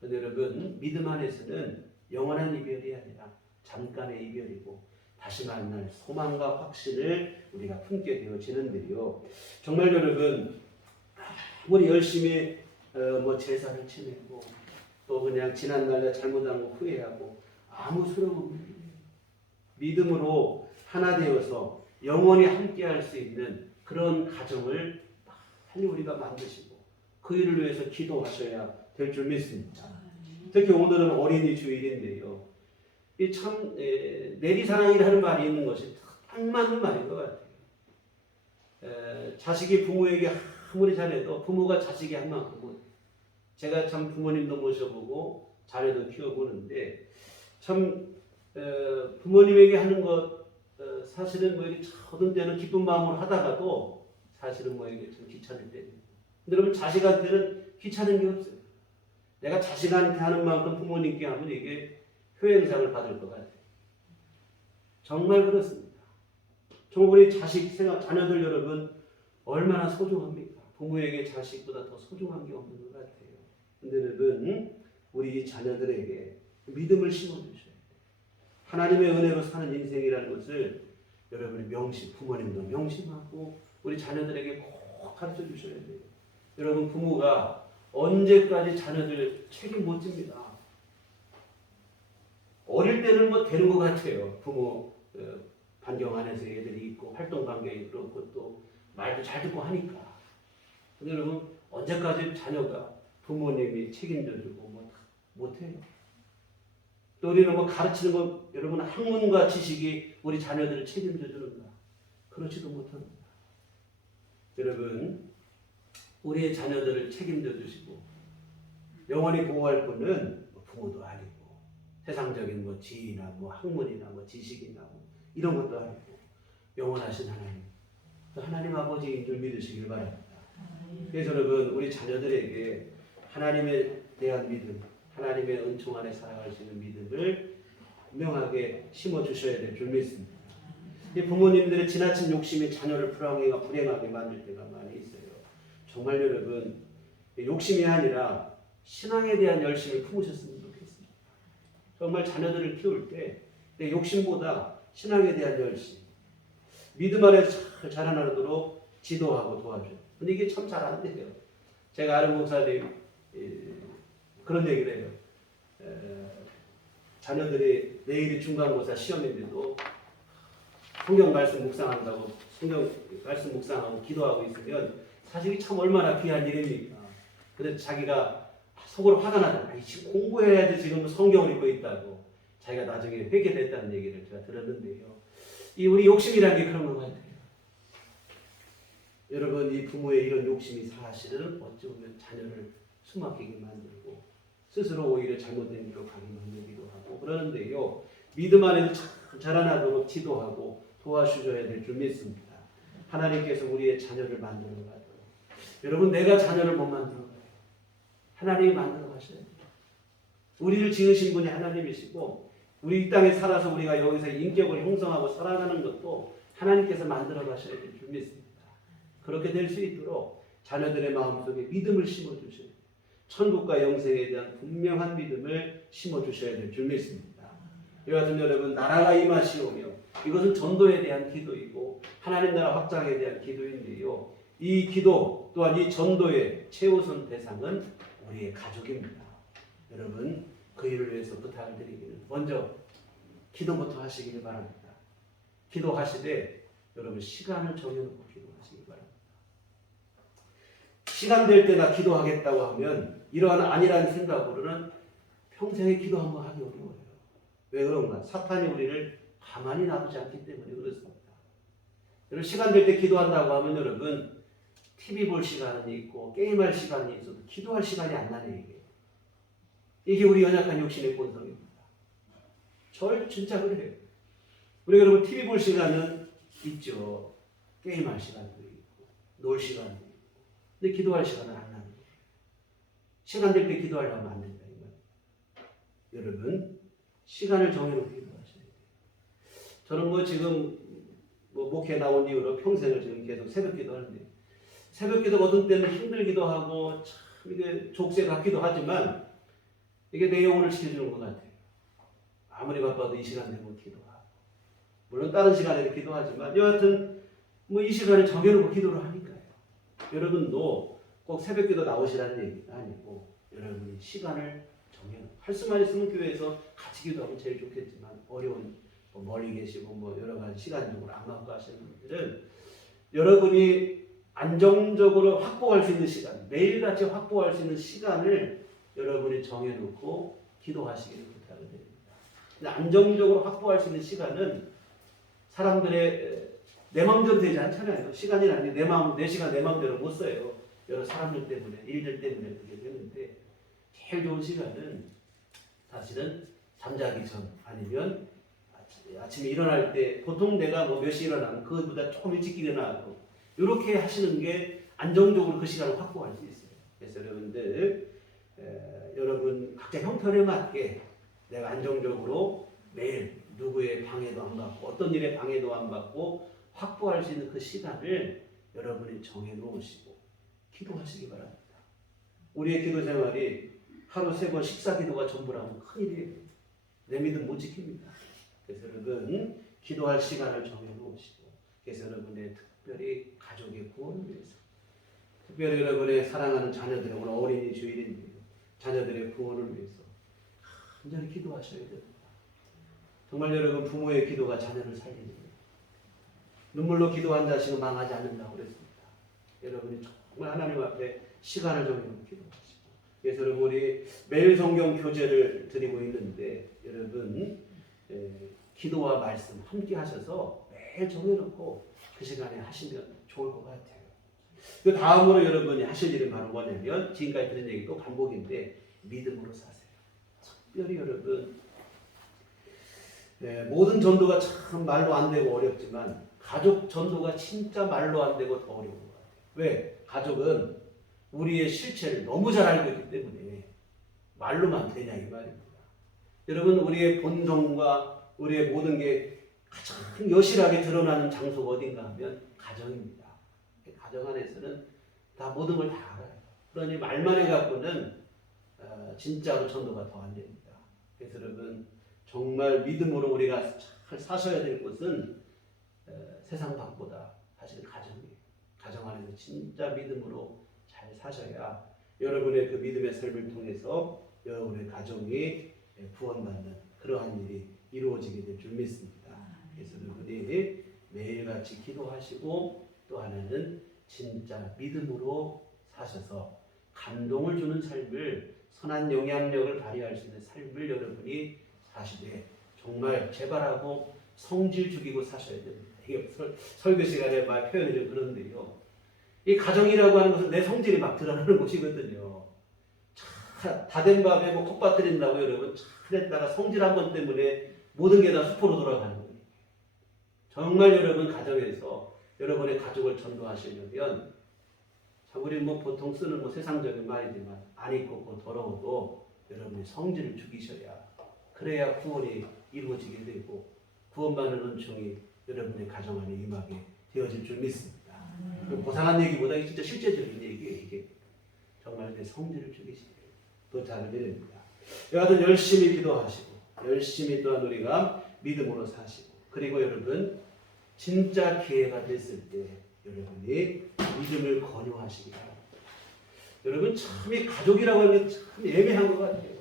근데 여러분 믿음 안에서는 영원한 이별이 아니라 잠깐의 이별이고 다시 만날 소망과 확신을 우리가 품게 되어지는데요. 정말 여러분 우리 열심히 제사를 지내고 또 그냥 지난날에 잘못한 거 후회하고 아무 소용없는 일이에요. 믿음으로 하나 되어서 영원히 함께할 수 있는 그런 가정을 빨리 우리가 만드시고 그 일을 위해서 기도하셔야 될 줄 믿습니다. 특히 오늘은 어린이 주일인데요. 이 참 내리사랑이라는 말이 있는 것이 딱 맞는 말인 것 같아요. 자식이 부모에게 아무리 잘해도 부모가 자식이 한 만큼은 제가 참 부모님도 모셔보고 자녀도 키워보는데 참 부모님에게 하는 것 사실은 이렇게 어떤 때는 기쁜 마음으로 하다가도 사실은 이게 좀 귀찮을 때예요. 근데 여러분 자식한테는 귀찮은 게 없어요. 내가 자식한테 하는 만큼 부모님께 하면 이게 효행상을 받을 것 같아요. 정말 그렇습니다. 정말 우리 자녀들 여러분 얼마나 소중합니까? 부모에게 자식보다 더 소중한 게 없는 것 같아요. 근데 여러분 우리 자녀들에게 믿음을 심어주셔야 돼요. 하나님의 은혜로 사는 인생이라는 것을 여러분이 부모님도 명심하고 우리 자녀들에게 꼭 가르쳐 주셔야 돼요. 여러분 부모가 언제까지 자녀들 책임 못 집니다. 어릴 때는 되는 것 같아요. 부모 반경 안에서 애들이 있고 활동 반경이 그렇고 또 말도 잘 듣고 하니까. 근데 여러분 언제까지 자녀가 부모님이 책임져주고 못해요. 또 우리는 가르치는 것 여러분 학문과 지식이 우리 자녀들을 책임져주는가? 그렇지도 못합니다. 여러분 우리의 자녀들을 책임져 주시고 영원히 보호할 분은 부모도 아니고 세상적인 지위나 학문이나 지식이나 이런 것도 아니고 영원하신 하나님, 하나님 아버지인 줄 믿으시길 바랍니다. 그래서 여러분 우리 자녀들에게 하나님에 대한 믿음, 하나님의 은총 안에 살아갈 수 있는 믿음을 분명하게 심어주셔야 될 줄 믿습니다. 이 부모님들의 지나친 욕심이 자녀를 불행하게 만들 때가 많이 있어요. 정말 여러분 욕심이 아니라 신앙에 대한 열심을 품으셨으면 좋겠습니다. 정말 자녀들을 키울 때 내 욕심보다 신앙에 대한 열심, 믿음 안에 잘 자라나도록 지도하고 도와줘요. 근데 이게 참 잘 안 돼요. 제가 아는 목사님 그런 얘기를 해요. 자녀들이 내일이 중간고사 시험인데도 성경 말씀 묵상한다고 성경 말씀 묵상하고 기도하고 있으면 사실 참 얼마나 귀한 일입니까? 근데 자기가 속으로 화가 나요. 아이, 지금 공부해야지 지금 성경을 읽고 있다고. 자기가 나중에 회개됐다는 얘기를 제가 들었는데요. 이 우리 욕심이라는 게 그런 것 같아요. 여러분, 이 부모의 이런 욕심이 사실은 어찌 보면 자녀를 숨막히게 만들고 스스로 오히려 잘못된 길로 가게 만들기도 하고 그러는데요. 믿음 안에서 참 자라나도록 기도하고 도와주셔야 될 줄 믿습니다. 하나님께서 우리의 자녀를 만들어 가도록. 여러분, 내가 자녀를 못 만들어 가요. 하나님이 만들어 가셔야 돼요. 우리를 지으신 분이 하나님이시고 우리 이 땅에 살아서 우리가 여기서 인격을 형성하고 살아가는 것도 하나님께서 만들어 가셔야 될 줄 믿습니다. 그렇게 될 수 있도록 자녀들의 마음속에 믿음을 심어주셔야 돼요. 천국과 영생에 대한 분명한 믿음을 심어주셔야 될 줄 믿습니다. 이와 같은 여러분, 나라가 임하시오며 이것은 전도에 대한 기도이고 하나님 나라 확장에 대한 기도인데요. 이 기도 또한 이 전도의 최우선 대상은 우리의 가족입니다. 여러분, 그 일을 위해서 부탁을 드리기는 먼저 기도부터 하시길 바랍니다. 기도하시되 여러분 시간을 정해놓고 기도하시기 바랍니다. 시간 될 때나 기도하겠다고 하면 이러한 아니라는 생각으로는 평생에 기도 한번 하기 어려워요. 왜 그런가? 사탄이 우리를 가만히 놔두지 않기 때문에 그렇습니다. 여러분, 시간 될 때 기도한다고 하면 여러분 TV 볼 시간이 있고 게임할 시간이 있어도 기도할 시간이 안 나네 이게. 이게 우리 연약한 욕심의 본성입니다. 진짜 그래요. 우리 여러분 TV 볼 시간은 있죠. 게임할 시간도 있고 놀 시간도 있고. 근데 기도할 시간은 안 나는 거예요. 시간 될 때 기도하려면 안 된다 이 말. 여러분, 시간을 정해놓고 기도하셔야 돼요. 저는 지금 목회 나온 이후로 평생을 지금 계속 새벽 기도하는데 새벽 기도 어떤 때는 힘들기도 하고 참 이게 족쇄 같기도 하지만 이게 내 영혼을 지켜주는 것 같아요. 아무리 바빠도 이 시간 되면 기도하고 물론 다른 시간에도 기도하지만 여하튼 이 시간에 정해놓고 기도를 하니까요. 여러분도 꼭 새벽 기도 나오시라는 얘기가 아니고 여러분이 시간을 정해놓고 할 수만 있으면 교회에서 같이 기도하면 제일 좋겠지만 어려운 멀리 계시고 여러 가지 시간적으로 안 갖고 하시는 분들은 여러분이 안정적으로 확보할 수 있는 시간, 매일같이 확보할 수 있는 시간을 여러분이 정해놓고 기도하시기를 부탁을 드립니다. 안정적으로 확보할 수 있는 시간은 사람들의 내 마음대로 되지 않잖아요. 시간이라는 게 내 시간 내 마음대로 못 써요. 여러 사람들 때문에, 일들 때문에 그렇게 되는데 제일 좋은 시간은 사실은 잠자기 전 아니면 아침에 일어날 때 보통 내가 몇 시에 일어나면 그것보다 조금 일찍 일어나고 이렇게 하시는 게 안정적으로 그 시간을 확보할 수 있어요. 그래서 여러분들 여러분 각자 형편에 맞게 내가 안정적으로 매일 누구의 방해도 안 받고 어떤 일의 방해도 안 받고 확보할 수 있는 그 시간을 여러분이 정해 놓으시고 기도하시기 바랍니다. 우리의 기도 생활이 하루 3번 식사 기도가 전부라면 큰일이에요. 내 믿음 못 지킵니다. 그래서 여러분 기도할 시간을 정해 놓으시고 그래서 여러분의 특별히 가족의 구원을 위해서 특별히 여러분의 사랑하는 자녀들의 오늘 어린이 주일인데요. 자녀들의 구원을 위해서 간절히 기도하셔야 됩니다. 정말 여러분 부모의 기도가 자녀를 살리는 거예요. 눈물로 기도한 자식은 망하지 않는다고 그랬습니다. 여러분이 정말 하나님 앞에 시간을 정해놓고 기도하시고 그래서 여러분 우리 매일 성경 교제를 드리고 있는데 여러분 기도와 말씀 함께 하셔서 매일 정해놓고 그 시간에 하시면 좋을 것 같아요. 그 다음으로 여러분이 하실 일은 바로 뭐냐면 지금까지 들은 얘기도 반복인데 믿음으로 사세요. 특별히 여러분 모든 전도가 참 말로 안 되고 어렵지만 가족 전도가 진짜 말로 안 되고 더 어려운 것 같아요. 왜? 가족은 우리의 실체를 너무 잘 알고 있기 때문에 말로만 되냐 이 말입니다. 여러분 우리의 본성과 우리의 모든 게 가장 여실하게 드러나는 장소가 어딘가 하면 가정입니다. 가정 안에서는 다 모든 걸 다 알아요. 그러니 말만 해갖고는 진짜로 전도가 더 안 됩니다. 그래서 여러분 정말 믿음으로 우리가 잘 사셔야 될 것은 세상 밖보다 사실 가정이에요. 가정 안에서 진짜 믿음으로 잘 사셔야 여러분의 그 믿음의 삶을 통해서 여러분의 가정이 구원받는 그러한 일이 이루어지게 될 줄 믿습니다. 그래서 여러분이 매일같이 기도하시고 또 하나는 진짜 믿음으로 사셔서 감동을 주는 삶을 선한 영향력을 발휘할 수 있는 삶을 여러분이 사시되 정말 재발하고 성질 죽이고 사셔야 됩니다. 이게 설교 시간에 말 표현이 좀 그런데요. 이 가정이라고 하는 것은 내 성질이 막 드러나는 곳이거든요. 다된 밥에 뭐 콧바뜨린다고 여러분 잘했다가 성질 한 번 때문에 모든 게 다 수포로 돌아가는 거예요. 정말 여러분 가정에서 여러분의 가족을 전도하시려면 참 우리 뭐 보통 쓰는 뭐 세상적인 말이지만 안 입고 더러워도 여러분의 성질을 죽이셔야 그래야 구원이 이루어지게 되고 구원받는 은총이 여러분의 가정 안에 임하게 되어질 줄 믿습니다. 고상한 얘기보다 진짜 실제적인 얘기예요. 이게 정말 내 성질을 죽이시게 부탁을 드립니다. 여하튼 열심히 기도하시고 열심히 또한 우리가 믿음으로 사시고 그리고 여러분 진짜 기회가 됐을 때 여러분이 믿음을 권유하시기 바랍니다. 여러분 참 이 가족이라고 하는 게 참 애매한 것 같아요.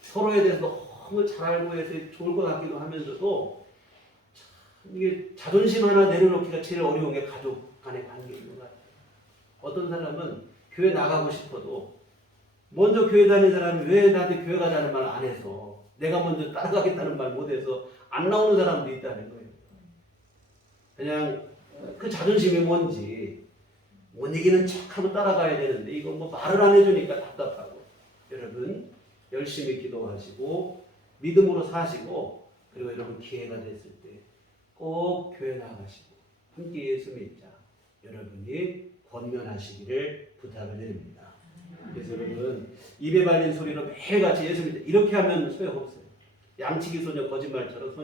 서로에 대해서 너무 잘 알고 해서 좋을 것 같기도 하면서도 참 이게 자존심 하나 내려놓기가 제일 어려운 게 가족 간의 관계인 것 같아요. 어떤 사람은 교회 나가고 싶어도 먼저 교회 다니는 사람이 왜 나한테 교회 가자는 말 안 해서 내가 먼저 따라가겠다는 말 못해서 안 나오는 사람도 있다는 거예요. 그냥 그 자존심이 뭔지 못 이기는 척하면 따라가야 되는데 이거 뭐 말을 안 해주니까 답답하고 여러분 열심히 기도하시고 믿음으로 사시고 그리고 여러분 기회가 됐을 때 꼭 교회 나가시고 함께 예수 믿자 여러분이 권면하시기를 부탁을 드립니다. 그래서 여러분 입에 발린 소리로 매일같이 예수 믿자 이렇게 하면 소용없어요. 양치기 소년 거짓말처럼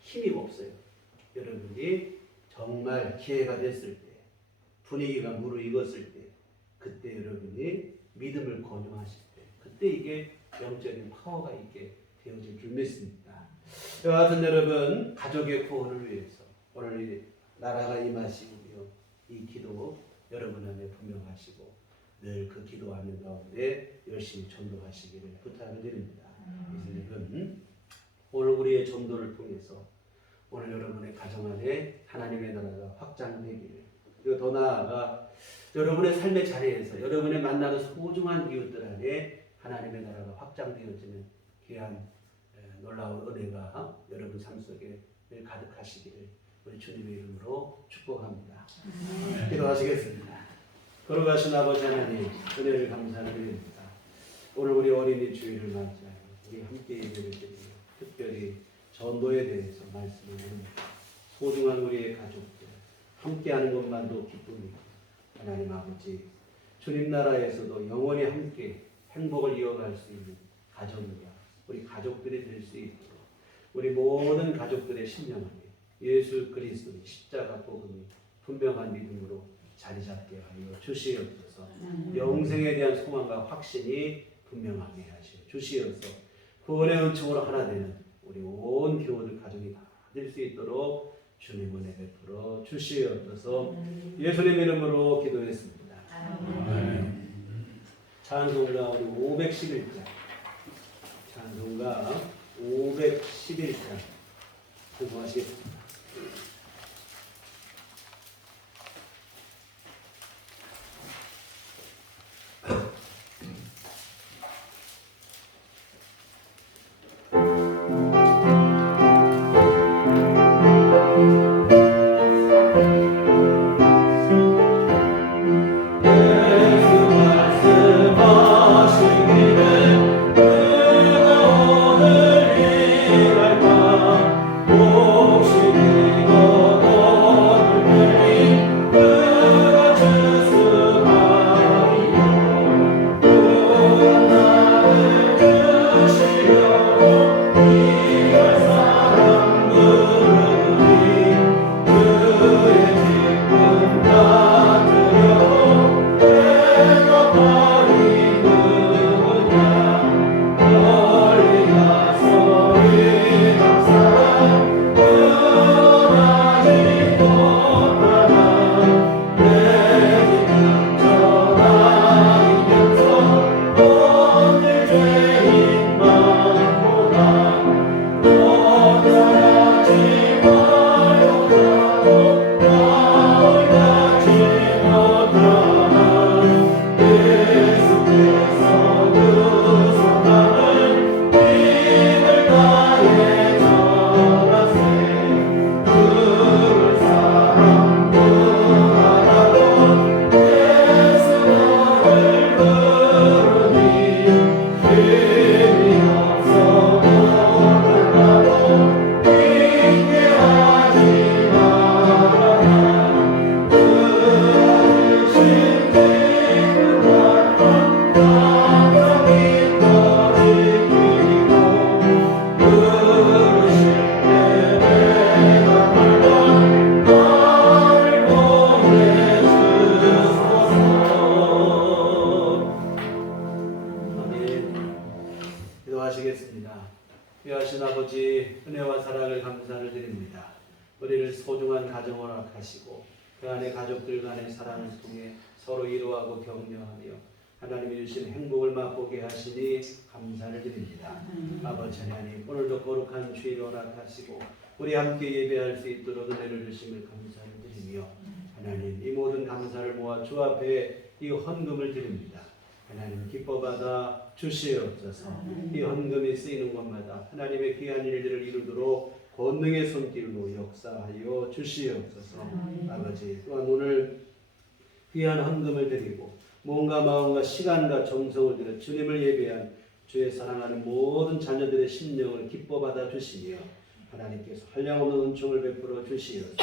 힘이 없어요. 여러분이 정말 기회가 됐을 때 분위기가 무르익었을 때 그때 여러분이 믿음을 권유하실 때 그때 이게 영적인 파워가 있게 되어질 줄 믿습니다. 여하튼 여러분 가족의 구원을 위해서 오늘 이 나라가 임하시고요. 이 기도 여러분 안에 분명하시고 늘 그 기도하는 가운데 열심히 전도하시기를 부탁을 드립니다. 그래서 여러분 오늘 우리의 전도를 통해서 오늘 여러분의 가정 안에 하나님의 나라가 확장되기를 그리고 더 나아가 여러분의 삶의 자리에서 여러분의 만나는 소중한 이웃들 안에 하나님의 나라가 확장되어지는 귀한 놀라운 은혜가 여러분 삶 속에 늘 가득하시기를 우리 주님의 이름으로 축복합니다. 기도하시겠습니다. 걸어가신 아버지 하나님 은혜를 감사드립니다. 오늘 우리 어린이 주일을 맞이하여 우리 함께 예배를 드리며 특별히 전도에 대해서 말씀을 드립니다. 소중한 우리의 가족들 함께하는 것만도 기쁨이고 하나님 아버지 주님 나라에서도 영원히 함께 행복을 이어갈 수 있는 가정과 우리 가족들이 될 수 있도록 우리 모든 가족들의 심령 안에 예수 그리스도의 십자가 복음이 분명한 믿음으로 자리 잡게 하여 주시옵소서. 영생에 대한 소망과 확신이 분명하게 하시어 주시옵소서. 구원의 은총으로 하나 되는 우리 온 교우들 가정이 다 될 수 있도록 주님 은혜 베풀어 주시옵소서. 예수님 이름으로 기도했습니다. 찬송가 우리 511장 찬송가 511장 공부하시겠습니다. 오늘 일할까 혹시 이거 우리를 소중한 가정을 허락하시고 그 안에 가족들 간의 사랑을 통해 서로 위로하고 격려하며 하나님이 주신 행복을 맛보게 하시니 감사를 드립니다. 아버지 하나님, 오늘도 거룩한 주일을 허락하시고 우리 함께 예배할 수 있도록 은혜를 주심을 감사를 드리며 하나님, 이 모든 감사를 모아 주 앞에 이 헌금을 드립니다. 하나님, 기뻐받아 주시옵소서. 이 헌금이 쓰이는 곳마다 하나님의 귀한 일들을 이루도록 권능의 손길로 역사하여 주시옵소서. 아버지, 또한 오늘 귀한 헌금을 드리고 몸과 마음과 시간과 정성을 들여 주님을 예배한 주의 사랑하는 모든 자녀들의 심령을 기뻐받아 주시며 하나님께서 한량없는 은총을 베풀어 주시옵소서.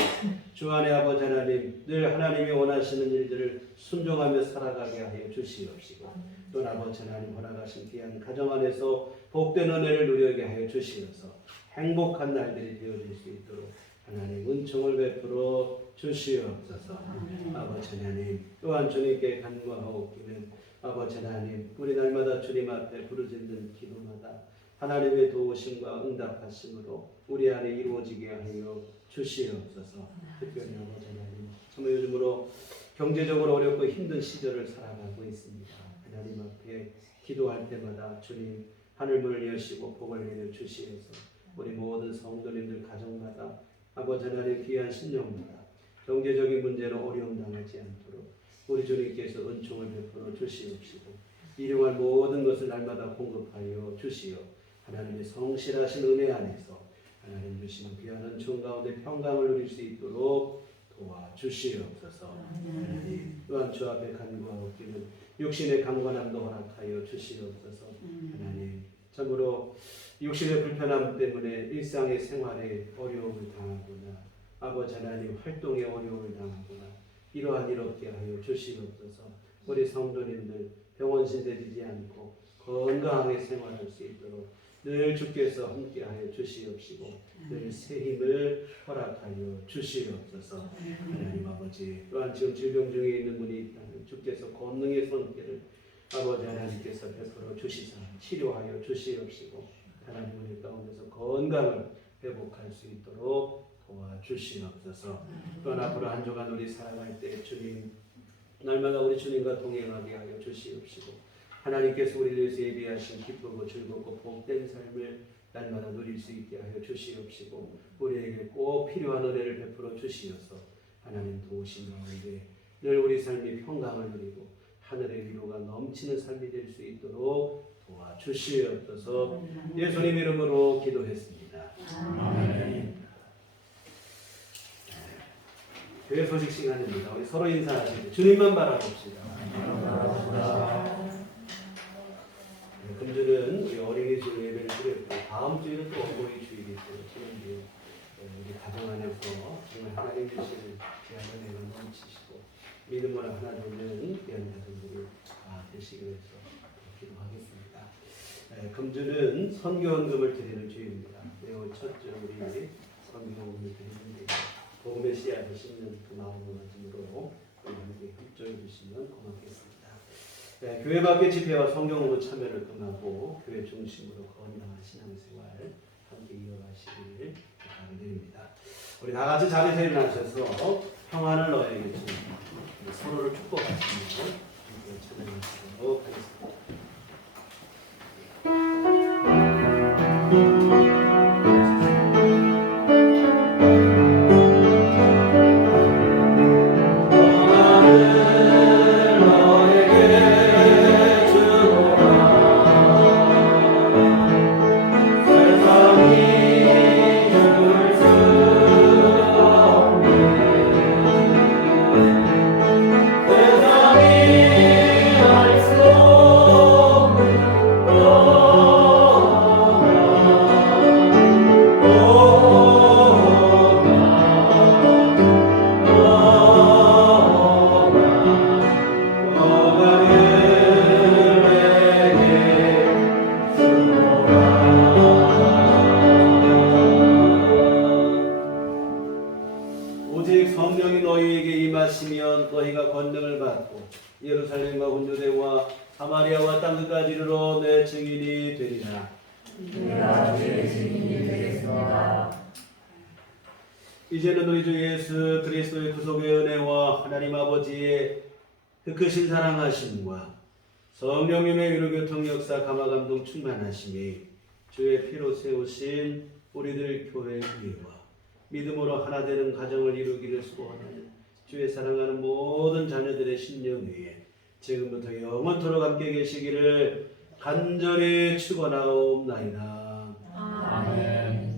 주 안에 아버지 하나님, 늘 하나님이 원하시는 일들을 순종하며 살아가게 하여 주시옵시고 또 아버지 하나님 허락하신 귀한 가정 안에서 복된 은혜를 누리게 하여 주시옵소서. 행복한 날들이 되어질 수 있도록 하나님 은총을 베풀어 주시옵소서. 아버지 하나님, 또한 주님께 간구하고 기는 아버지 하나님, 우리 날마다 주님 앞에 부르짖는 기도마다 하나님의 도우심과 응답하심으로 우리 안에 이루어지게 하여 주시옵소서. 특별히 아버지 하나님, 정말 요즘으로 경제적으로 어렵고 힘든 시절을 살아가고 있습니다. 하나님 앞에 기도할 때마다 주님 하늘문을 여시고 복을 내려 주시옵소서. 우리 모든 성도님들 가정마다 아버지 하나님 귀한 신령마다 경제적인 문제로 어려움 당하지 않도록 우리 주님께서 은총을 베풀어 주시옵시고 일용할 모든 것을 날마다 공급하여 주시어 하나님의 성실하신 은혜 안에서 하나님 주시는 귀한 은총 가운데 평강을 누릴 수 있도록 도와주시옵소서. 하나님, 또한 주 앞에 간구하고 기는 육신의 강건함도 허락하여 주시옵소서. 하나님, 참으로 육신의 불편함 때문에 일상의 생활에 어려움을 당하거나 아버지 하나님 활동에 어려움을 당하거나 이러한 일 없게 하여 주시옵소서. 우리 성도님들 병원 신세지지 않고 건강하게 생활할 수 있도록 늘 주께서 함께하여 주시옵시고 늘 새 힘을 허락하여 주시옵소서. 하나님 아버지, 또한 지금 질병 중에 있는 분이 있다면 주께서 권능의 손길을 아버지 하나님께서 베풀어 주시사 치료하여 주시옵시고 하나님 우리 가운데서 건강을 회복할 수 있도록 도와주시옵소서. 또한 앞으로 한 주간 우리 살아갈 때 주님 날마다 우리 주님과 동행하게 하여 주시옵시고 하나님께서 우리를 위해서 예비하신 기쁘고 즐겁고 복된 삶을 날마다 누릴 수 있게 하여 주시옵시고 우리에게 꼭 필요한 은혜를 베풀어 주시어서 하나님 도우신 가운데 늘 우리 삶이 평강을 누리고 하늘의 위로가 넘치는 삶이 될 수 있도록 도와주시옵소서. 예수님 이름으로 기도했습니다. 아멘. 교회 소식 시간입니다. 우리 서로 인사하시고 주님만 바라봅시다. 금주는 우리 어린이 주 예배를 드렸고 다음 주에는 또 어버이 주일이 있어요. 우리 가정 안에서 정말 하나님 주시는 귀한 은혜가 넘치시고 믿음으로 하나 되는 귀한 가정들이 되시기 위해서 기도하겠습니다. 금주는 선교헌금을 드리는 주일입니다. 매우 첫째 우리 선교헌금을 드리는데 복음의 씨앗을 심는 그 마음으로 우리 협조해 주시면 고맙겠습니다. 교회 밖의 집회와 성경으로 참여를 금하고 교회 중심으로 건강한 신앙생활 함께 이어가시길 부탁드립니다. 우리 다 같이 자리에서 일어나셔서 평안을 너에게 주옵소서. 서로를 축복하시면서 함께 찬양하시도록 하겠습니다. 오직 성령이 너희에게 임하시면 너희가 권능을 받고 예루살렘과 온유대와 사마리아와 땅끝까지 이르러 내 증인이 되리라. 내가 주의 증인이 되겠습니다. 이제는 우리 주 예수 그리스도의 구속의 은혜와 하나님 아버지의 그 크신 사랑하심과 성령님의 위로교통 역사 감화감동 충만하심이 주의 피로 세우신 우리들 교회 위와 믿음으로 하나 되는 가정을 이루기를 소원하는 주의 사랑하는 모든 자녀들의 심령 위에 지금부터 영원토록 함께 계시기를 간절히 축원하옵나이다. 아멘.